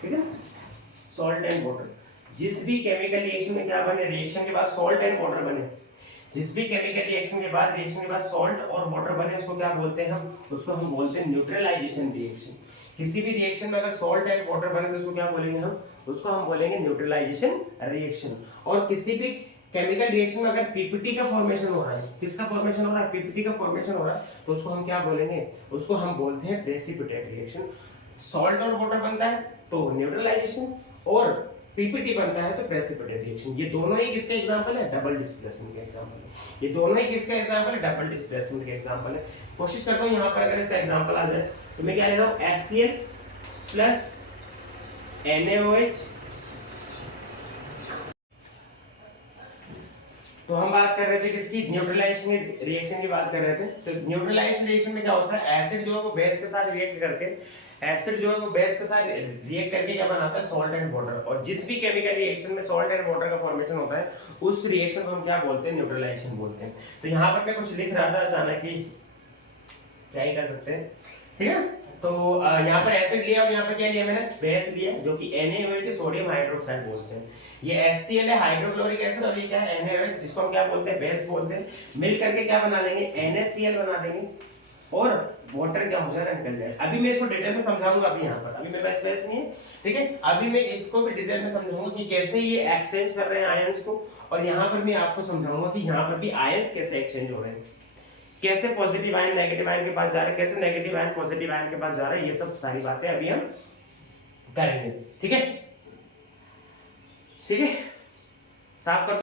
ठीक है। Salt and water. जिस भी केमिकल रिएक्शन में क्या बने? रिएक्शन के बाद सॉल्ट एंड वाटर बने। जिस भी केमिकल रिएक्शन के बाद सॉल्ट और वाटर बने, उसको क्या बोलते हैं हम? उसको हम बोलते हैं न्यूट्रलाइजेशन रिएक्शन। किसी भी रिएक्शन में अगर सॉल्ट एंड वाटर बने तो उसको क्या बोलेंगे हम? उसको हम बोलेंगे न्यूट्रलाइजेशन रिएक्शन। और किसी भी केमिकल रिएक्शन में अगर पीपीटी का फॉर्मेशन हो रहा है, किसका फॉर्मेशन हो रहा है? पीपीटी का फॉर्मेशन हो रहा है, तो उसको हम क्या बोलेंगे? उसको हम बोलते हैं प्रेसिपिटेट रिएक्शन। सॉल्ट और वाटर बनता है तो न्यूट्रलाइजेशन, और पीपीटी बनता है तो प्रेसिपिटेट रिएक्शन। ये दोनों ही किसके एग्जांपल है? डबल डिस्प्लेसमेंट के एग्जांपल है। ये दोनों ही किसके एग्जांपल है? डबल डिस्प्लेसमेंट के एग्जांपल है। कोशिश करता हूं यहां पर अगर इसका एग्जांपल आ जाए तो मैं क्या ले रहा हूं, HCl प्लस NaOH। तो हम बात कर रहे थे किसकी? न्यूट्रलाइजेशन रिएक्शन की बात कर रहे थे। तो न्यूट्रलाइजेशन रिएक्शन में क्या होता है, एसिड जो है वो बेस के साथ रिएक्ट करके, एसिड जो है वो बेस के साथ रिएक्ट करके क्या बनाता है? Salt and water. और जिस भी केमिकल रिएक्शन में सॉल्ट एंड वाटर का फॉर्मेशन होता है उस रिएक्शन को हम क्या बोलते हैं? न्यूट्रलाइजेशन बोलते हैं। तो यहाँ पर मैं कुछ लिख रहा था अचानक ही, क्या ही कर सकते हैं, ठीक है। तो यहाँ पर एसिड लिया और यहाँ पर क्या लिया मैंने? बेस लिया जो कि NaOH सोडियम हाइड्रोक्साइड बोलते हैं। ये HCl है हाइड्रोक्लोरिक एसिड, और ये क्या है? NaOH, जिसको हम क्या बोलते हैं? बेस बोलते हैं। मिल करके क्या बना लेंगे? NaCl बना देंगे और वाटर क्या हो जाएगा? निकल जाएगा। अभी मैं इसको डिटेल में समझाऊंगा। अभी यहाँ पर अभी मेरे पास स्पेस नहीं है, ठीक है। अभी मैं इसको भी डिटेल में समझाऊंगा कि कैसे ये एक्सचेंज कर रहे हैं आयंस को, और यहाँ पर मैं आपको समझाऊंगा कि यहाँ पर भी आयंस कैसे एक्सचेंज हो रहे हैं, कैसे पॉजिटिव आयन नेगेटिव आयन के पास जा रहे हैं, कैसे नेगेटिव आयन पॉजिटिव आयन के पास जा रहे हैं। ये सब सारी बातें अभी हम करेंगे, ठीक है। ठीक है, साफ कर।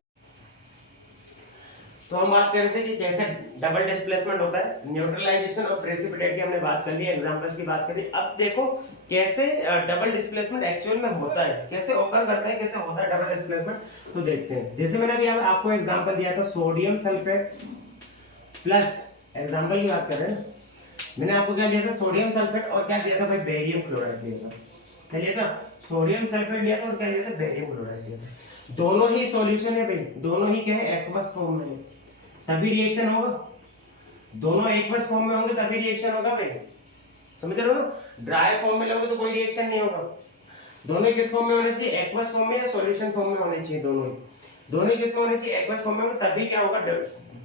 तो हम बात कर रहे थे कि कैसे डबल डिस्प्लेसमेंट होता है, न्यूट्रलाइजेशन और प्रेसिपिटेट की हमने बात कर ली, एग्जांपल्स की बात करी। अब देखो कैसे डबल डिस्प्लेसमेंट एक्चुअल में होता है, कैसे ओकर करता है, कैसे होता है डबल डिस्प्लेसमेंट, तो देखते हैं। जैसे मैंने अभी आपको एग्जांपल दिया था सोडियम सल्फेट प्लस, एग्जांपल की बात कर रहे हैं, मैंने आपको क्या दिया था? सोडियम सल्फेट, और क्या दिया था भाई? बेरियम क्लोराइड दिया था। क्या लिया था? सोडियम सल्फेट लिया था, और क्या लिया था? बेरियम क्लोराइड लिया था। दोनों ही सॉल्यूशन है भाई, दोनों ही क्या है? एक्वस फॉर्म में है, तभी रिएक्शन होगा। दोनों एक्वस फॉर्म में होंगे तभी रिएक्शन होगा भाई, समझ रहे हो ना? ड्राई फॉर्म में लोगे तो कोई रिएक्शन नहीं होगा। दोनों किस फॉर्म में होने चाहिए? एक्वस फॉर्म में या सॉल्यूशन फॉर्म में होने चाहिए? दोनों ही किस में होने चाहिए? एक्वस फॉर्म में होंगे तभी क्या होगा?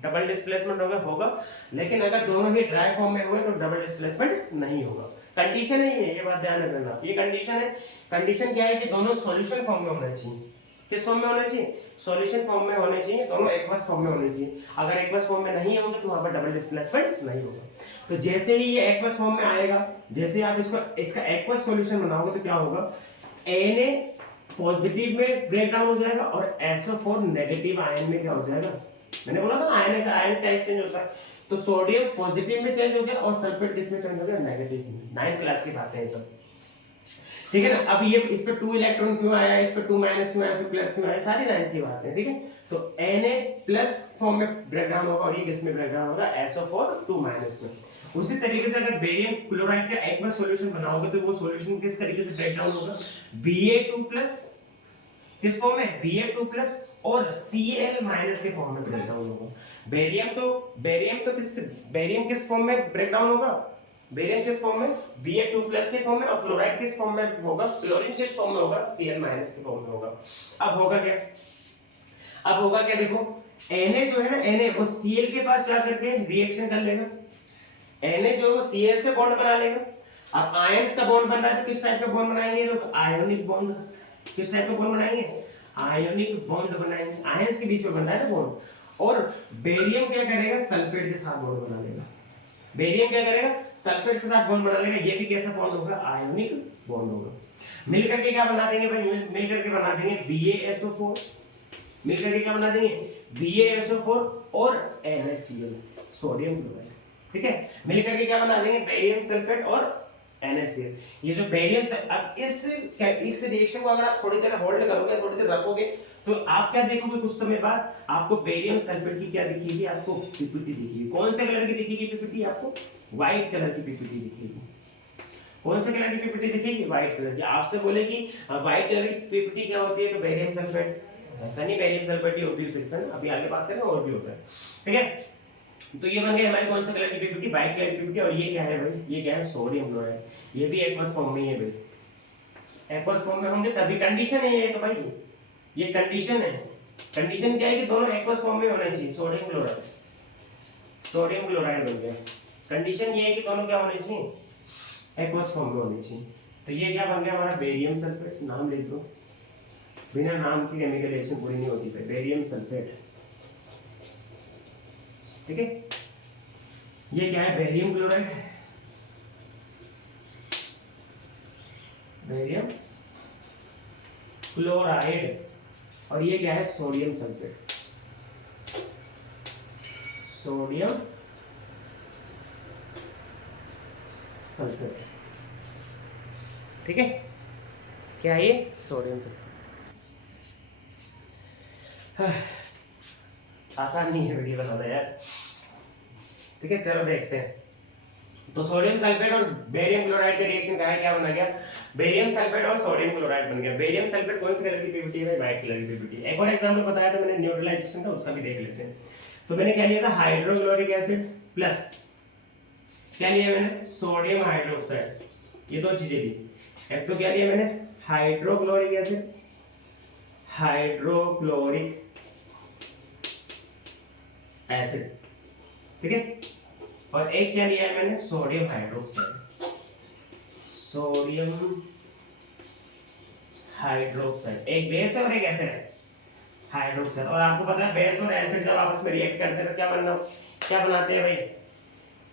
डबल डिस्प्लेसमेंट होगा। लेकिन अगर दोनों ही ड्राई फॉर्म में हुए तो डबल डिस्प्लेसमेंट नहीं होगा। कंडीशन है ये बात ध्यान रखना, ये कंडीशन है। कंडीशन क्या है कि दोनों सॉल्यूशन फॉर्म में होना चाहिए। किस फॉर्म में होना चाहिए? सॉल्यूशन फॉर्म में होने चाहिए, दोनों एक्वस फॉर्म में होने चाहिए। अगर एक्वस फॉर्म में नहीं होंगे तो वहां पर डबल डिस्प्लेसमेंट नहीं होगा। तो जैसे ही ये एक्वस फॉर्म में आएगा, जैसे आप इसका एक्वस सॉल्यूशन बनाओगे तो क्या होगा? Na पॉजिटिव में ब्रेक डाउन हो जाएगा और SO4 नेगेटिव आयन में क्या हो जाएगा? मैंने बोला था ना आयन का एक्सचेंज होता है। तो सोडियम पॉजिटिव में चेंज हो गया और सल्फेट किस में चेंज हो गया? नेगेटिव में। 9th क्लास की बातें हैं सब, ठीक है ना। अब ये इस पे 2 इलेक्ट्रॉन क्यों आया, इस पे 2 माइनस क्यों आया, इस पे प्लस क्यों आया, सारी 9th की बातें हैं, ठीक है। तो Na प्लस फॉर्म में ब्रेक डाउन होगा और ये किस में ब्रेक डाउन होगा? SO4 2 माइनस में। उसी तरीके से अगर बेरियम क्लोराइड का एक्वस सॉल्यूशन बनाओगे तो वो सॉल्यूशन किस तरीके से ब्रेक डाउन होगा? Ba2+ किस फॉर्म में? Ba2+ और Cl- के फॉर्म में ब्रेक डाउन होगा। बेरियम किस फॉर्म में ब्रेक डाउन होगा? बेरियम किस फॉर्म में? Ba2+ के फॉर्म में। और क्लोराइड किस फॉर्म में होगा? क्लोरीन किस फॉर्म में होगा? Cl- के फॉर्म में होगा। अब होगा क्या? देखो Na जो है ना, Na वो Cl के पास जा करके रिएक्शन कर लेगा। Na जो Cl से बॉन्ड बना लेगा। अब आयंस का बॉन्ड बन रहा है तो किस टाइप का बॉन्ड बनाएंगे लोग? Ionic bond. किस टाइप का बॉन्ड बनाएंगे? आयोनिक बॉन्ड बनाएंगे। आयंस के बीच में बन रहा है ना बॉन्ड। और बेरियम क्या करेगा? सल्फेट के साथ बॉन्ड बना लेगा। बेरियम क्या करेगा? सल्फेट के साथ बॉन्ड बना लेगा। ये भी कैसा बॉन्ड होगा? आयोनिक बॉन्ड होगा। मिलकर के क्या बना देंगे भाई? मिलकर के बना देंगे BaSO4। मिलकर के क्या बना देंगे? BaSO4 और NaCl, सोडियम क्लोराइड, ठीक है। मिलकर के क्या बना देंगे? बेरियम सल्फेट और NaCl। ये जो बेरियम, अब इस रिएक्शन को अगर आप थोड़ी देर होल्ड करोगे, थोड़ी देर रखोगे, तो आप क्या देखोगे? कुछ समय बाद आपको बेरियम सल्फेट की क्या दिखेगी? आपको पीपीटी दिखेगी। कौन से कलर की दिखेगी पीपीटी? आपको व्हाइट कलर की पीपीटी दिखेगी। कौन से कलर की पीपीटी दिखेगी? व्हाइट कलर की। आपसे बोलेगी व्हाइट कलर की पीपीटी क्या होती है? तो बेरियम सल्फेट। ऐसा नहीं बेरियम सल्फेट ही होती है सिर्फ, अभी आगे बात करेंगे और भी होता है, ठीक है। तो ये बन गई हमारी कौन सा कलर की पीपीटी? व्हाइट कलर की पीपीटी। और ये क्या है भाई? ये क्या है? Sodium chloride. ये भी एक्वस फॉर्म में है भाई। एक्वस फॉर्म में होंगे तभी, कंडीशन है ये तो भाई, ये कंडीशन है। कंडीशन क्या है कि दोनों एक्वस फॉर्म में होने चाहिए। सोडियम क्लोराइड बन गया। कंडीशन ये है कि दोनों क्या होने चाहिए? एक्वस फॉर्म में होने चाहिए। तो ये क्या बन गया हमारा? Barium sulphate. नाम लिख दो, बिना नाम की केमिकल रिएक्शन पूरी नहीं होती। बेरियम सल्फेट, ठीक है। ये क्या है? Barium chloride. बेरियम क्लोराइड, और ये क्या है, सोडियम सल्फेट, सोडियम सल्फेट। ठीक है, क्या है ये, सोडियम सल्फेट। आसान नहीं है वीडियो बनाना यार। ठीक है, चलो देखते हैं। तो सोडियम सल्फेट और बेरियम क्लोराइड का रिएक्शन क्या है, क्या बना गया, बेरियम सल्फेट और सोडियम क्लोराइड बन गया। बेरियम सल्फेट कौन सी कलर की पीवीटी है, व्हाइट कलर की पीवीटी। एक और एग्जांपल बताया था मैंने न्यूट्रलाइजेशन का, उसका भी देख लेते हैं। तो मैंने क्या लिया था, हाइड्रोक्लोरिक एसिड प्लस क्या लिया मैंने, सोडियम हाइड्रोक्साइड, ये दो चीजें ली। एक तो क्या लिया मैंने, हाइड्रोक्लोरिक एसिड, हाइड्रोक्लोरिक एसिड, ठीक है, और एक क्या लिया है मैंने, सोडियम हाइड्रोक्साइड, सोडियम हाइड्रोक्साइड। एक बेस है और एक एसिड है, हाइड्रोक्साइड। और आपको पता है बेस और एसिड जब आपस में रिएक्ट करते हैं तो क्या बनाते हैं भाई,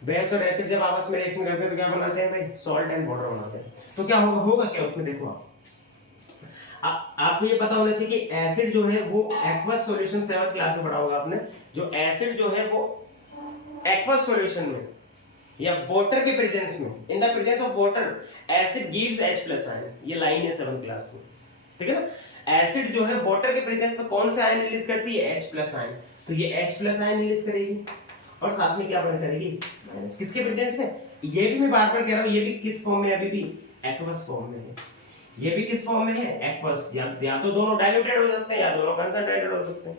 बेस और एसिड जब आपस में रिएक्शन करते हैं तो क्या बनाते हैं भाई, सॉल्ट एंड वाटर बनाते हैं। तो क्या होगा क्या उसमें, देखो आपको ये पता होना चाहिए कि एसिड जो है वो एक्वस सॉल्यूशन, 7th क्लास में पढ़ा होगा आपने, जो एसिड जो है वो एक्वस सॉल्यूशन में या वाटर के प्रेजेंस में, इन the presence of water acid gives H+ ion, ये लाइन है 7th क्लास में, ठीक है ना। एसिड जो है वाटर के प्रेजेंस में कौन सा आयन रिलीज करती है, H+ आयन। तो ये H+ आयन रिलीज करेगी और साथ में क्या बन करेगी, माइनस, किसके प्रेजेंस में, ये भी मैं बार-बार कह रहा हूं, ये भी किस फॉर्म में है, अभी भी एक्वस फॉर्म में है। ये भी किस फॉर्म में है, एक्वस, या तो दोनों डाइल्यूटेड हो सकते हैं या दोनों कंसंट्रेटेड हो सकते हैं,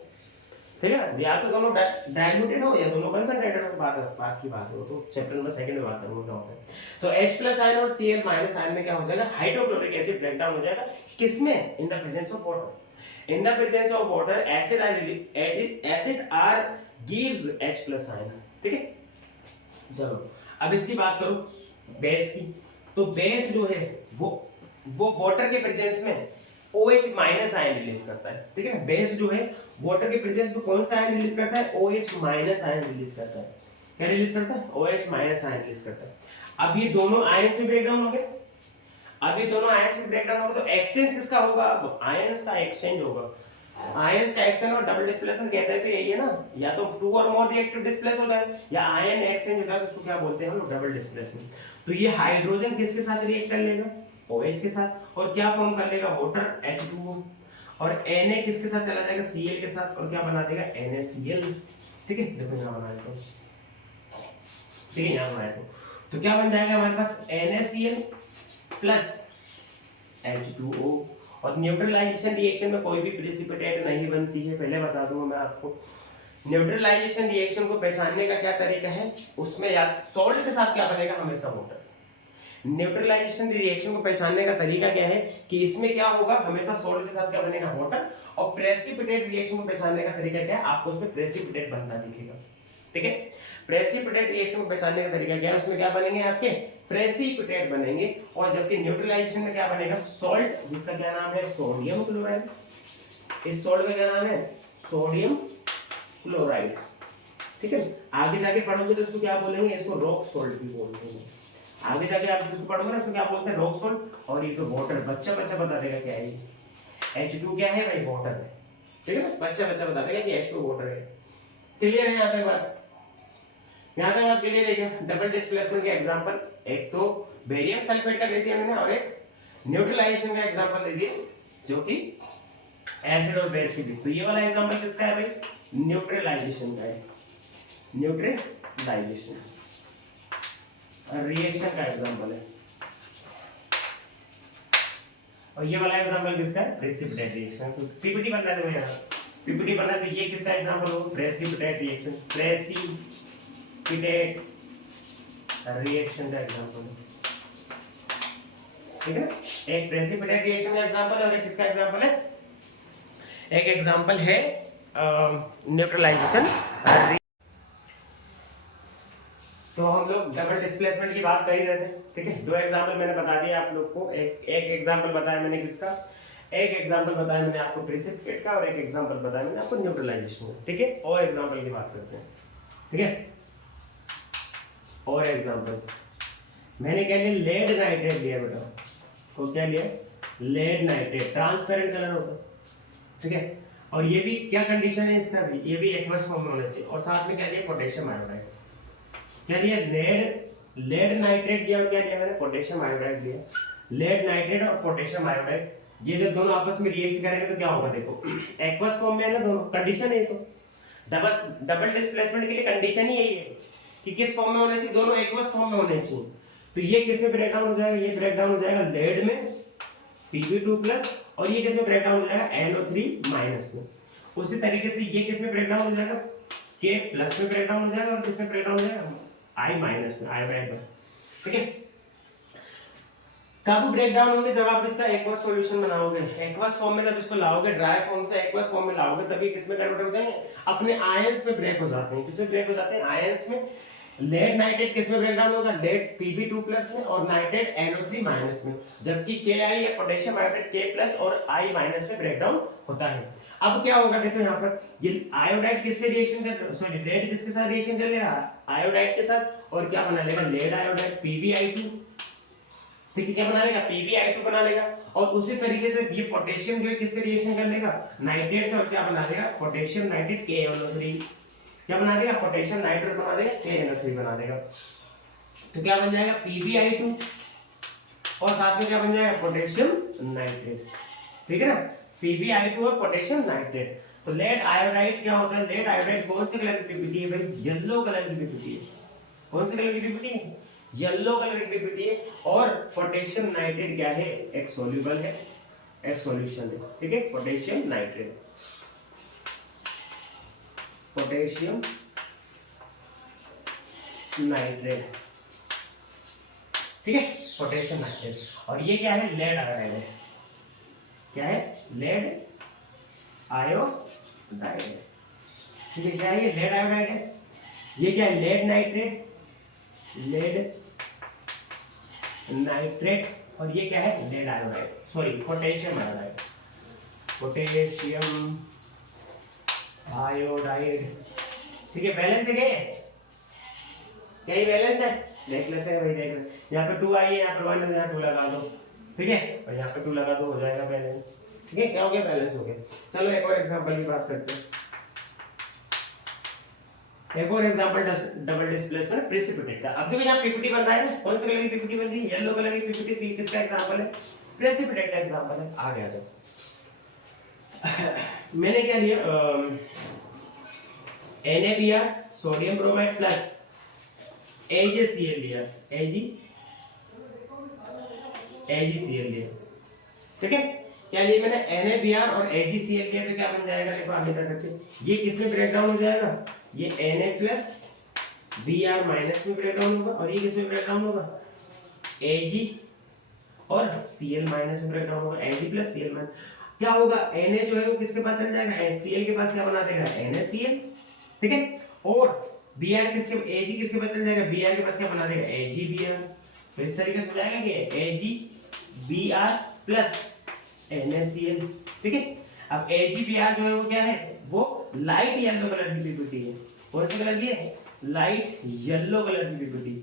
ठीक है ना, या तो दोनों डाइल्यूटेड हो या दोनों कंसंट्रेटेड हो। बात की बात हो तो चैप्टर नंबर 2 में बात करूंगा क्या होता है। तो H+ आयन और Cl- आयन में क्या हो जाएगा, हाइड्रोक्लोरिक एसिड ब्रेक डाउन हो जाएगा, किसमें, in the presence of water. In the presence of water acid are gives H+ ion, ठीक है। चलो अब इसकी बात करो बेस की। तो बेस जो है वो वाटर के प्रेजेंस में OH- आयन रिलीज करता है, ठीक है। बेस जो है वाटर के प्रेजेंस में कौन सा आयन रिलीज करता है, OH- आयन रिलीज करता है। क्या रिलीज करता है, OH- आयन रिलीज करता है। अब ये दोनों आयंस में ब्रेक डाउन हो गए, अब ये दोनों आयंस में ब्रेक डाउन हो गए, तो एक्सचेंज किसका होगा, अब आयंस का एक्सचेंज होगा। आयंस का एक्सचेंज और डबल डिस्प्लेसमेंट कहते हैं तो यही है ना, या तो 2 और मोर रिएक्टिव डिस्प्लेस हो जाए या आयन एक्सचेंज होता है, तो उसको क्या बोलते हैं हम लोग, डबल डिस्प्लेसमेंट। तो ये हाइड्रोजन किसके साथ रिएक्ट कर लेगा, OH के साथ, और क्या फॉर्म कर लेगा, वाटर H2O, और Na किसके साथ चला जाएगा, Cl के साथ, और क्या बना देगा, NaCl, ठीक है। देखो यहां बनाया तो, ठीक है, यहां बनाया तो क्या बन जाएगा हमारे पास, NaCl प्लस H2O। और न्यूट्रलाइजेशन रिएक्शन में कोई भी प्रेसिपिटेट नहीं बनती है, पहले बता दूंगा मैं आपको। न्यूट्रलाइजेशन रिएक्शन को पहचानने का क्या तरीका है, उसमें या सॉल्ट के साथ क्या बनेगा, हमेशा वाटर। न्यूट्रलाइजेशन रिएक्शन को पहचानने का तरीका क्या है कि इसमें क्या होगा, हमेशा सॉल्ट के साथ क्या बनेगा, वाटर। और प्रेसिपिटेट रिएक्शन को पहचानने का तरीका क्या है, आपको उसमें प्रेसिपिटेट बनता दिखेगा, ठीक है। प्रेसिपिटेट रिएक्शन को पहचानने का तरीका क्या है, उसमें क्या बनेंगे आपके, प्रेसिपिटेट बनेंगे। और जबकि न्यूट्रलाइजेशन में क्या बनेगा, सॉल्ट, जिसका क्या नाम है, सोडियम क्लोराइड। इस सॉल्ट का क्या नाम है, सोडियम क्लोराइड, ठीक है। आगे जाके पढ़ोगे तो इसको क्या बोलेंगे, इसको रॉक सॉल्ट भी बोलते हैं। आगे जाके आप इसको पढ़ोगे ना, इसको क्या बोलते हैं, रॉक सॉल्ट। और ये तो वाटर, बच्चा बता देगा क्या है ये, H2 क्या है भाई, वाटर है, ठीक है ना, बच्चा बता देगा कि H2 वाटर है। क्लियर है यहाँ तक बात, यहाँ तक बात क्लियर है क्या। डबल डिस्प्लेसमेंट के एग्जांपल, एक तो बेरियम सल्फेट का दे दिया मैंने, और एक न्यूट्रलाइजेशन का एग्जांपल दे दिया, जो कि एसिड और बेस की भी। तो ये वाला एग्जांपल किसका है भाई, न्यूट्रलाइजेशन का है, न्यूट्रलाइजेशन रिएक्शन का एग्जांपल है। और ये वाला एग्जांपल किसका है, प्रेसिपिटेट रिएक्शन। तो पीपीटी बनना है, देखो यहाँ पीपीटी बनना है, तो ये किसका एग्जांपल होगा, प्रेसिपिटेट रिएक्शन, प्रेसिपिटेट रिएक्शन का एग्जांपल है, ठीक है। एक प्रेसिपिटेट रिएक्शन का एग्जांपल है और एक किसका एग्जांपल है, एक एग्जांपल है न्यूट्रलाइजेशन। तो हम लोग डबल डिस्प्लेसमेंट की बात कर ही रहे थे, ठीक है। 2 एग्जांपल मैंने बता दिए आप लोग को, एक एग्जांपल बताया मैंने किसका, एक एग्जांपल बताया मैंने आपको प्रेसिपिटेट का, और एक एग्जांपल बताया मैंने आपको न्यूट्रलाइजेशन का, ठीक है। और एग्जांपल की बात करते हैं, ठीक है। और एग्जांपल मैंने क्या लिया, लेड नाइट्रेट लिया बेटा, को क्या लिया, लेड नाइट्रेट, ट्रांसपेरेंट कलर होता है, ठीक है। और ये भी क्या कंडीशन है इसका भी, ये भी एक्वस फॉर्म में होना चाहिए। और साथ में क्या लिया, पोटेशियम आयोडाइड, क्या लिया, लेड नाइट्रेट दिया और क्या लिया मैंने, पोटेशियम आयोडाइड दिया। लेड नाइट्रेट और पोटेशियम आयोडाइड ये जब दोनों आपस में रिएक्ट करेंगे तो क्या होगा, देखो एक्वस फॉर्म में है ना दोनों, कंडीशन है तो डबल डिस्प्लेसमेंट के लिए कंडीशन ही यही है कि किस फॉर्म में होने चाहिए, दोनों एक्वस फॉर्म में होने चाहिए। तो ये किस में ब्रेक डाउन हो जाएगा, ये ब्रेक डाउन हो जाएगा लेड में Pb2+ और ये किस में ब्रेक डाउन हो जाएगा, NO3- में। उसी तरीके से ये किस में ब्रेक डाउन हो जाएगा, K+ में ब्रेक डाउन हो जाएगा और किस में ब्रेक डाउन हो जाएगा, I- में, आयोडाइड में, ठीक है। कब ब्रेक डाउन होंगे, जब आप इसका एक्वस सॉल्यूशन बनाओगे, एक्वस फॉर्म में जब इसको लाओगे, ड्राई फॉर्म से एक्वस फॉर्म में लाओगे, तभी किसमें कन्वर्ट हो जाएंगे, अपने आयंस में ब्रेक हो जाते हैं। किसमें ब्रेक हो जाते हैं, आयंस में। लेड नाइट्रेट किसमें ब्रेक डाउन होगा, लेड Pb2+ में और नाइट्रेट NO3- में, जबकि Ki या पोटेशियम आयोडाइड K+ और I- में ब्रेक डाउन होता है। अब क्या होगा, देखो यहाँ पर ये आयोडाइड किससे रिएक्शन कर, सॉरी लेड किसके साथ रिएक्शन कर लेगा, आयोडाइड के साथ, और क्या बना लेगा, लेड आयोडाइड PbI2, ठीक है, क्या बना लेगा, PbI2 बना लेगा। और उसी तरीके से ये पोटेशियम जो है किससे रिएक्शन कर लेगा, नाइट्रेट से, और क्या बना देगा, पोटेशियम नाइट्रेट KNO3, क्या बना देगा, पोटेशियम नाइट्रेट बना देगा, KNO3 बना देगा। तो क्या बन जाएगा, PbI2 और साथ में क्या बन जाएगा, पोटेशियम नाइट्रेट, ठीक है ना, PbI2 और पोटेशियम नाइट्रेट। तो लेड आयोडाइड क्या होता है, लेड आयोडाइड कौन से कलर की पीपीटी है भाई, येलो कलर की पीपीटी है। कौन से कलर की पीपीटी है, येलो कलर की पीपीटी है। और पोटेशियम नाइट्रेट क्या है, एक सॉल्युबल है, एक सॉल्यूशन है, ठीक है। पोटेशियम नाइट्रेट, पोटेशियम नाइट्रेट, ठीक है, पोटेशियम नाइट्रेट। और ये क्या है, लेड आयोडाइड है, क्या है, लेड आयोडाइड है, ठीक है। क्या है ये, लेड आयोडाइड है। ये क्या है, लेड नाइट्रेट, लेड नाइट्रेट। और ये क्या है, lead iodide, sorry potassium iodide, potassium iodide, ठीक है। बैलेंस है क्या ये बैलेंस है, देख लेते हैं भाई, देख लेते हैं। यहाँ पे 2 आई है, यहाँ पे 1 है, यहाँ 2 लगा दो, ठीक है, और यहाँ पे 2 लगा दो, हो जाएगा बैलेंस, ठीक है। क्या हो गया, बैलेंस हो गया। चलो एक और एग्जांपल की बात करते हैं। एक और एग्जांपल डबल डिस्प्लेसमेंट प्रेसिपिटेट का। अब देखो यहाँ पीपीटी बन रहा है ना, कौन से कलर की पीपीटी बन रही है, येलो कलर की पीपीटी। तो किसका एग्जांपल है, प्रेसिपिटेट का एग्जांपल है। आगे आ जाओ। मैंने क्या लिया, NaBr sodium bromide plus AgCl लिया, AgCl लिया, ठीक है। क्या लिया मैंने, NaBr और AgCl लिया, तो क्या बन जाएगा, देखो आगे तक करते हैं। ये किसमें ब्रेक डाउन हो जाएगा, ये Na+Br- में ब्रेक डाउन होगा, और ये किसमें ब्रेक डाउन होगा, Ag और Cl- में ब्रेक डाउन होगा, Ag+Cl-। क्या होगा, Na जो है वो किसके पास चल जाएगा, Cl के पास, क्या बना देगा, NaCl, ठीक है। और Br किसके, Ag किसके पास चल जाएगा, Br के पास क्या बना देगा, AgBr। तो इस तरीके से हो जाएगा कि AgBr+ NaCl, ठीक है। अब AgBr जो है वो क्या है, वो लाइट येलो कलर की पीपीटी है। कौन से कलर की है, लाइट येलो कलर की पीपीटी।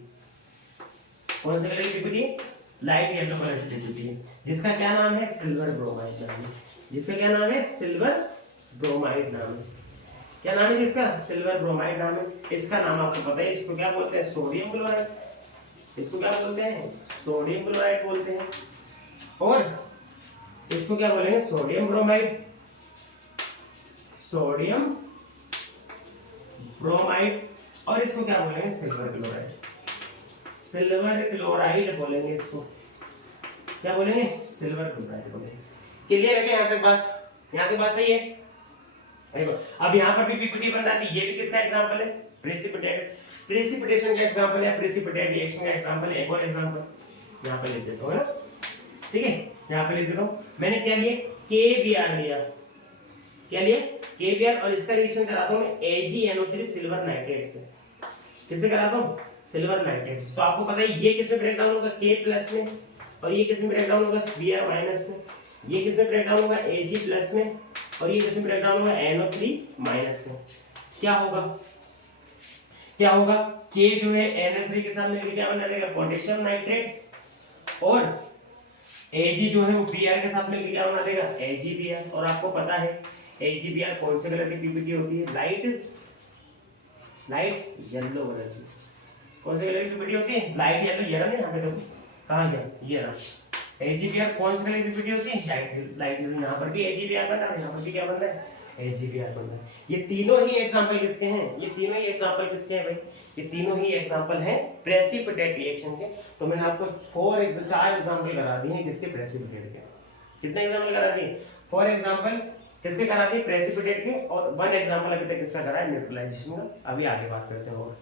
कौन से कलर की पीपीटी है, लाइट येलो कलर की पीपीटी है, जिसका क्या नाम है, सिल्वर ब्रोमाइड नाम है। जिसका क्या नाम है, सिल्वर ब्रोमाइड नाम है। क्या नाम है जिसका, सिल्वर ब्रोमाइड नाम है। इसका नाम आपको पता है, इसको क्या बोलते हैं, सोडियम क्लोराइड। इसको क्या बोलते हैं, सोडियम क्लोराइड बोलते हैं। और इसको क्या बोलेंगे, सोडियम ब्रोमाइड, सोडियम ब्रोमाइड। और इसको क्या बोलेंगे, सिल्वर क्लोराइड, सिल्वर क्लोराइड बोलेंगे इसको। क्या बोलेंगे, सिल्वर क्लोराइड बोलेंगे। क्लियर है क्या, यहाँ तक बात, यहाँ तक बात सही है। देखो अब यहाँ पर भी पीपीटी बन रहा है, ये भी किसका एग्जांपल है, प्रेसिपिटेट, प्रेसिपिटेशन का एग्जांपल है, प्रेसिपिटेट रिएक्शन का एग्जांपल है। एक और एग्जांपल यहाँ पे लिख देता हूँ, है ना, ठीक है। यहाँ पे लिख देता हूँ, मैंने क्या लिया, KBr लिया, क्या लिया, KBr, और इसका रिएक्शन कराता हूँ मैं AgNO3 सिल्वर नाइट्रेट से। किससे कराता हूँ, सिल्वर नाइट्रेट। तो आपको पता है ये किसमें ब्रेक डाउन होगा, K+ में, और ये किसमें ब्रेक डाउन होगा, Br- में। ये किसमें ब्रेक डाउन होगा, Ag+ में, और ये किसमें ब्रेक डाउन होगा, NO3- में। क्या होगा, क्या होगा, K जो है Na3 के साथ मिलकर क्या बना देगा, पोटेशियम नाइट्रेट, और एजी जो है वो बीआर के साथ मिलकर क्या बना देगा, एजीबीआर। और आपको पता है एजीबीआर कौन से कलर की पीपीटी होती है, लाइट येलो कलर की। कौन से कलर की पीपीटी होती है, लाइट येलो। ये रहा ना यहाँ पे, देखो कहाँ गया, ये रहा। एजीबीआर कौन से कलर की पीपीटी होती है, लाइट येलो। यहाँ पर भी एजीबीआर बन रहा है, यहाँ पर भी क्या बन रहा है, एजीबीआर बन रहा है। ये तीनों ही एग्जांपल किसके हैं, ये तीनों ही एग्जांपल किसके हैं भाई, ये तीनों ही एग्जांपल हैं प्रेसिपिटेट रिएक्शन के। तो मैंने आपको 4 एग्जांपल करा दिए हैं किसके, प्रेसिपिटेट के। कितने एग्जांपल करा दिए, 4 एग्जांपल किसके करा दिए, प्रेसिपिटेट के। और 1 एग्जांपल अभी तक किसका करा है, न्यूट्रलाइजेशन का। अभी आगे बात करते हैं और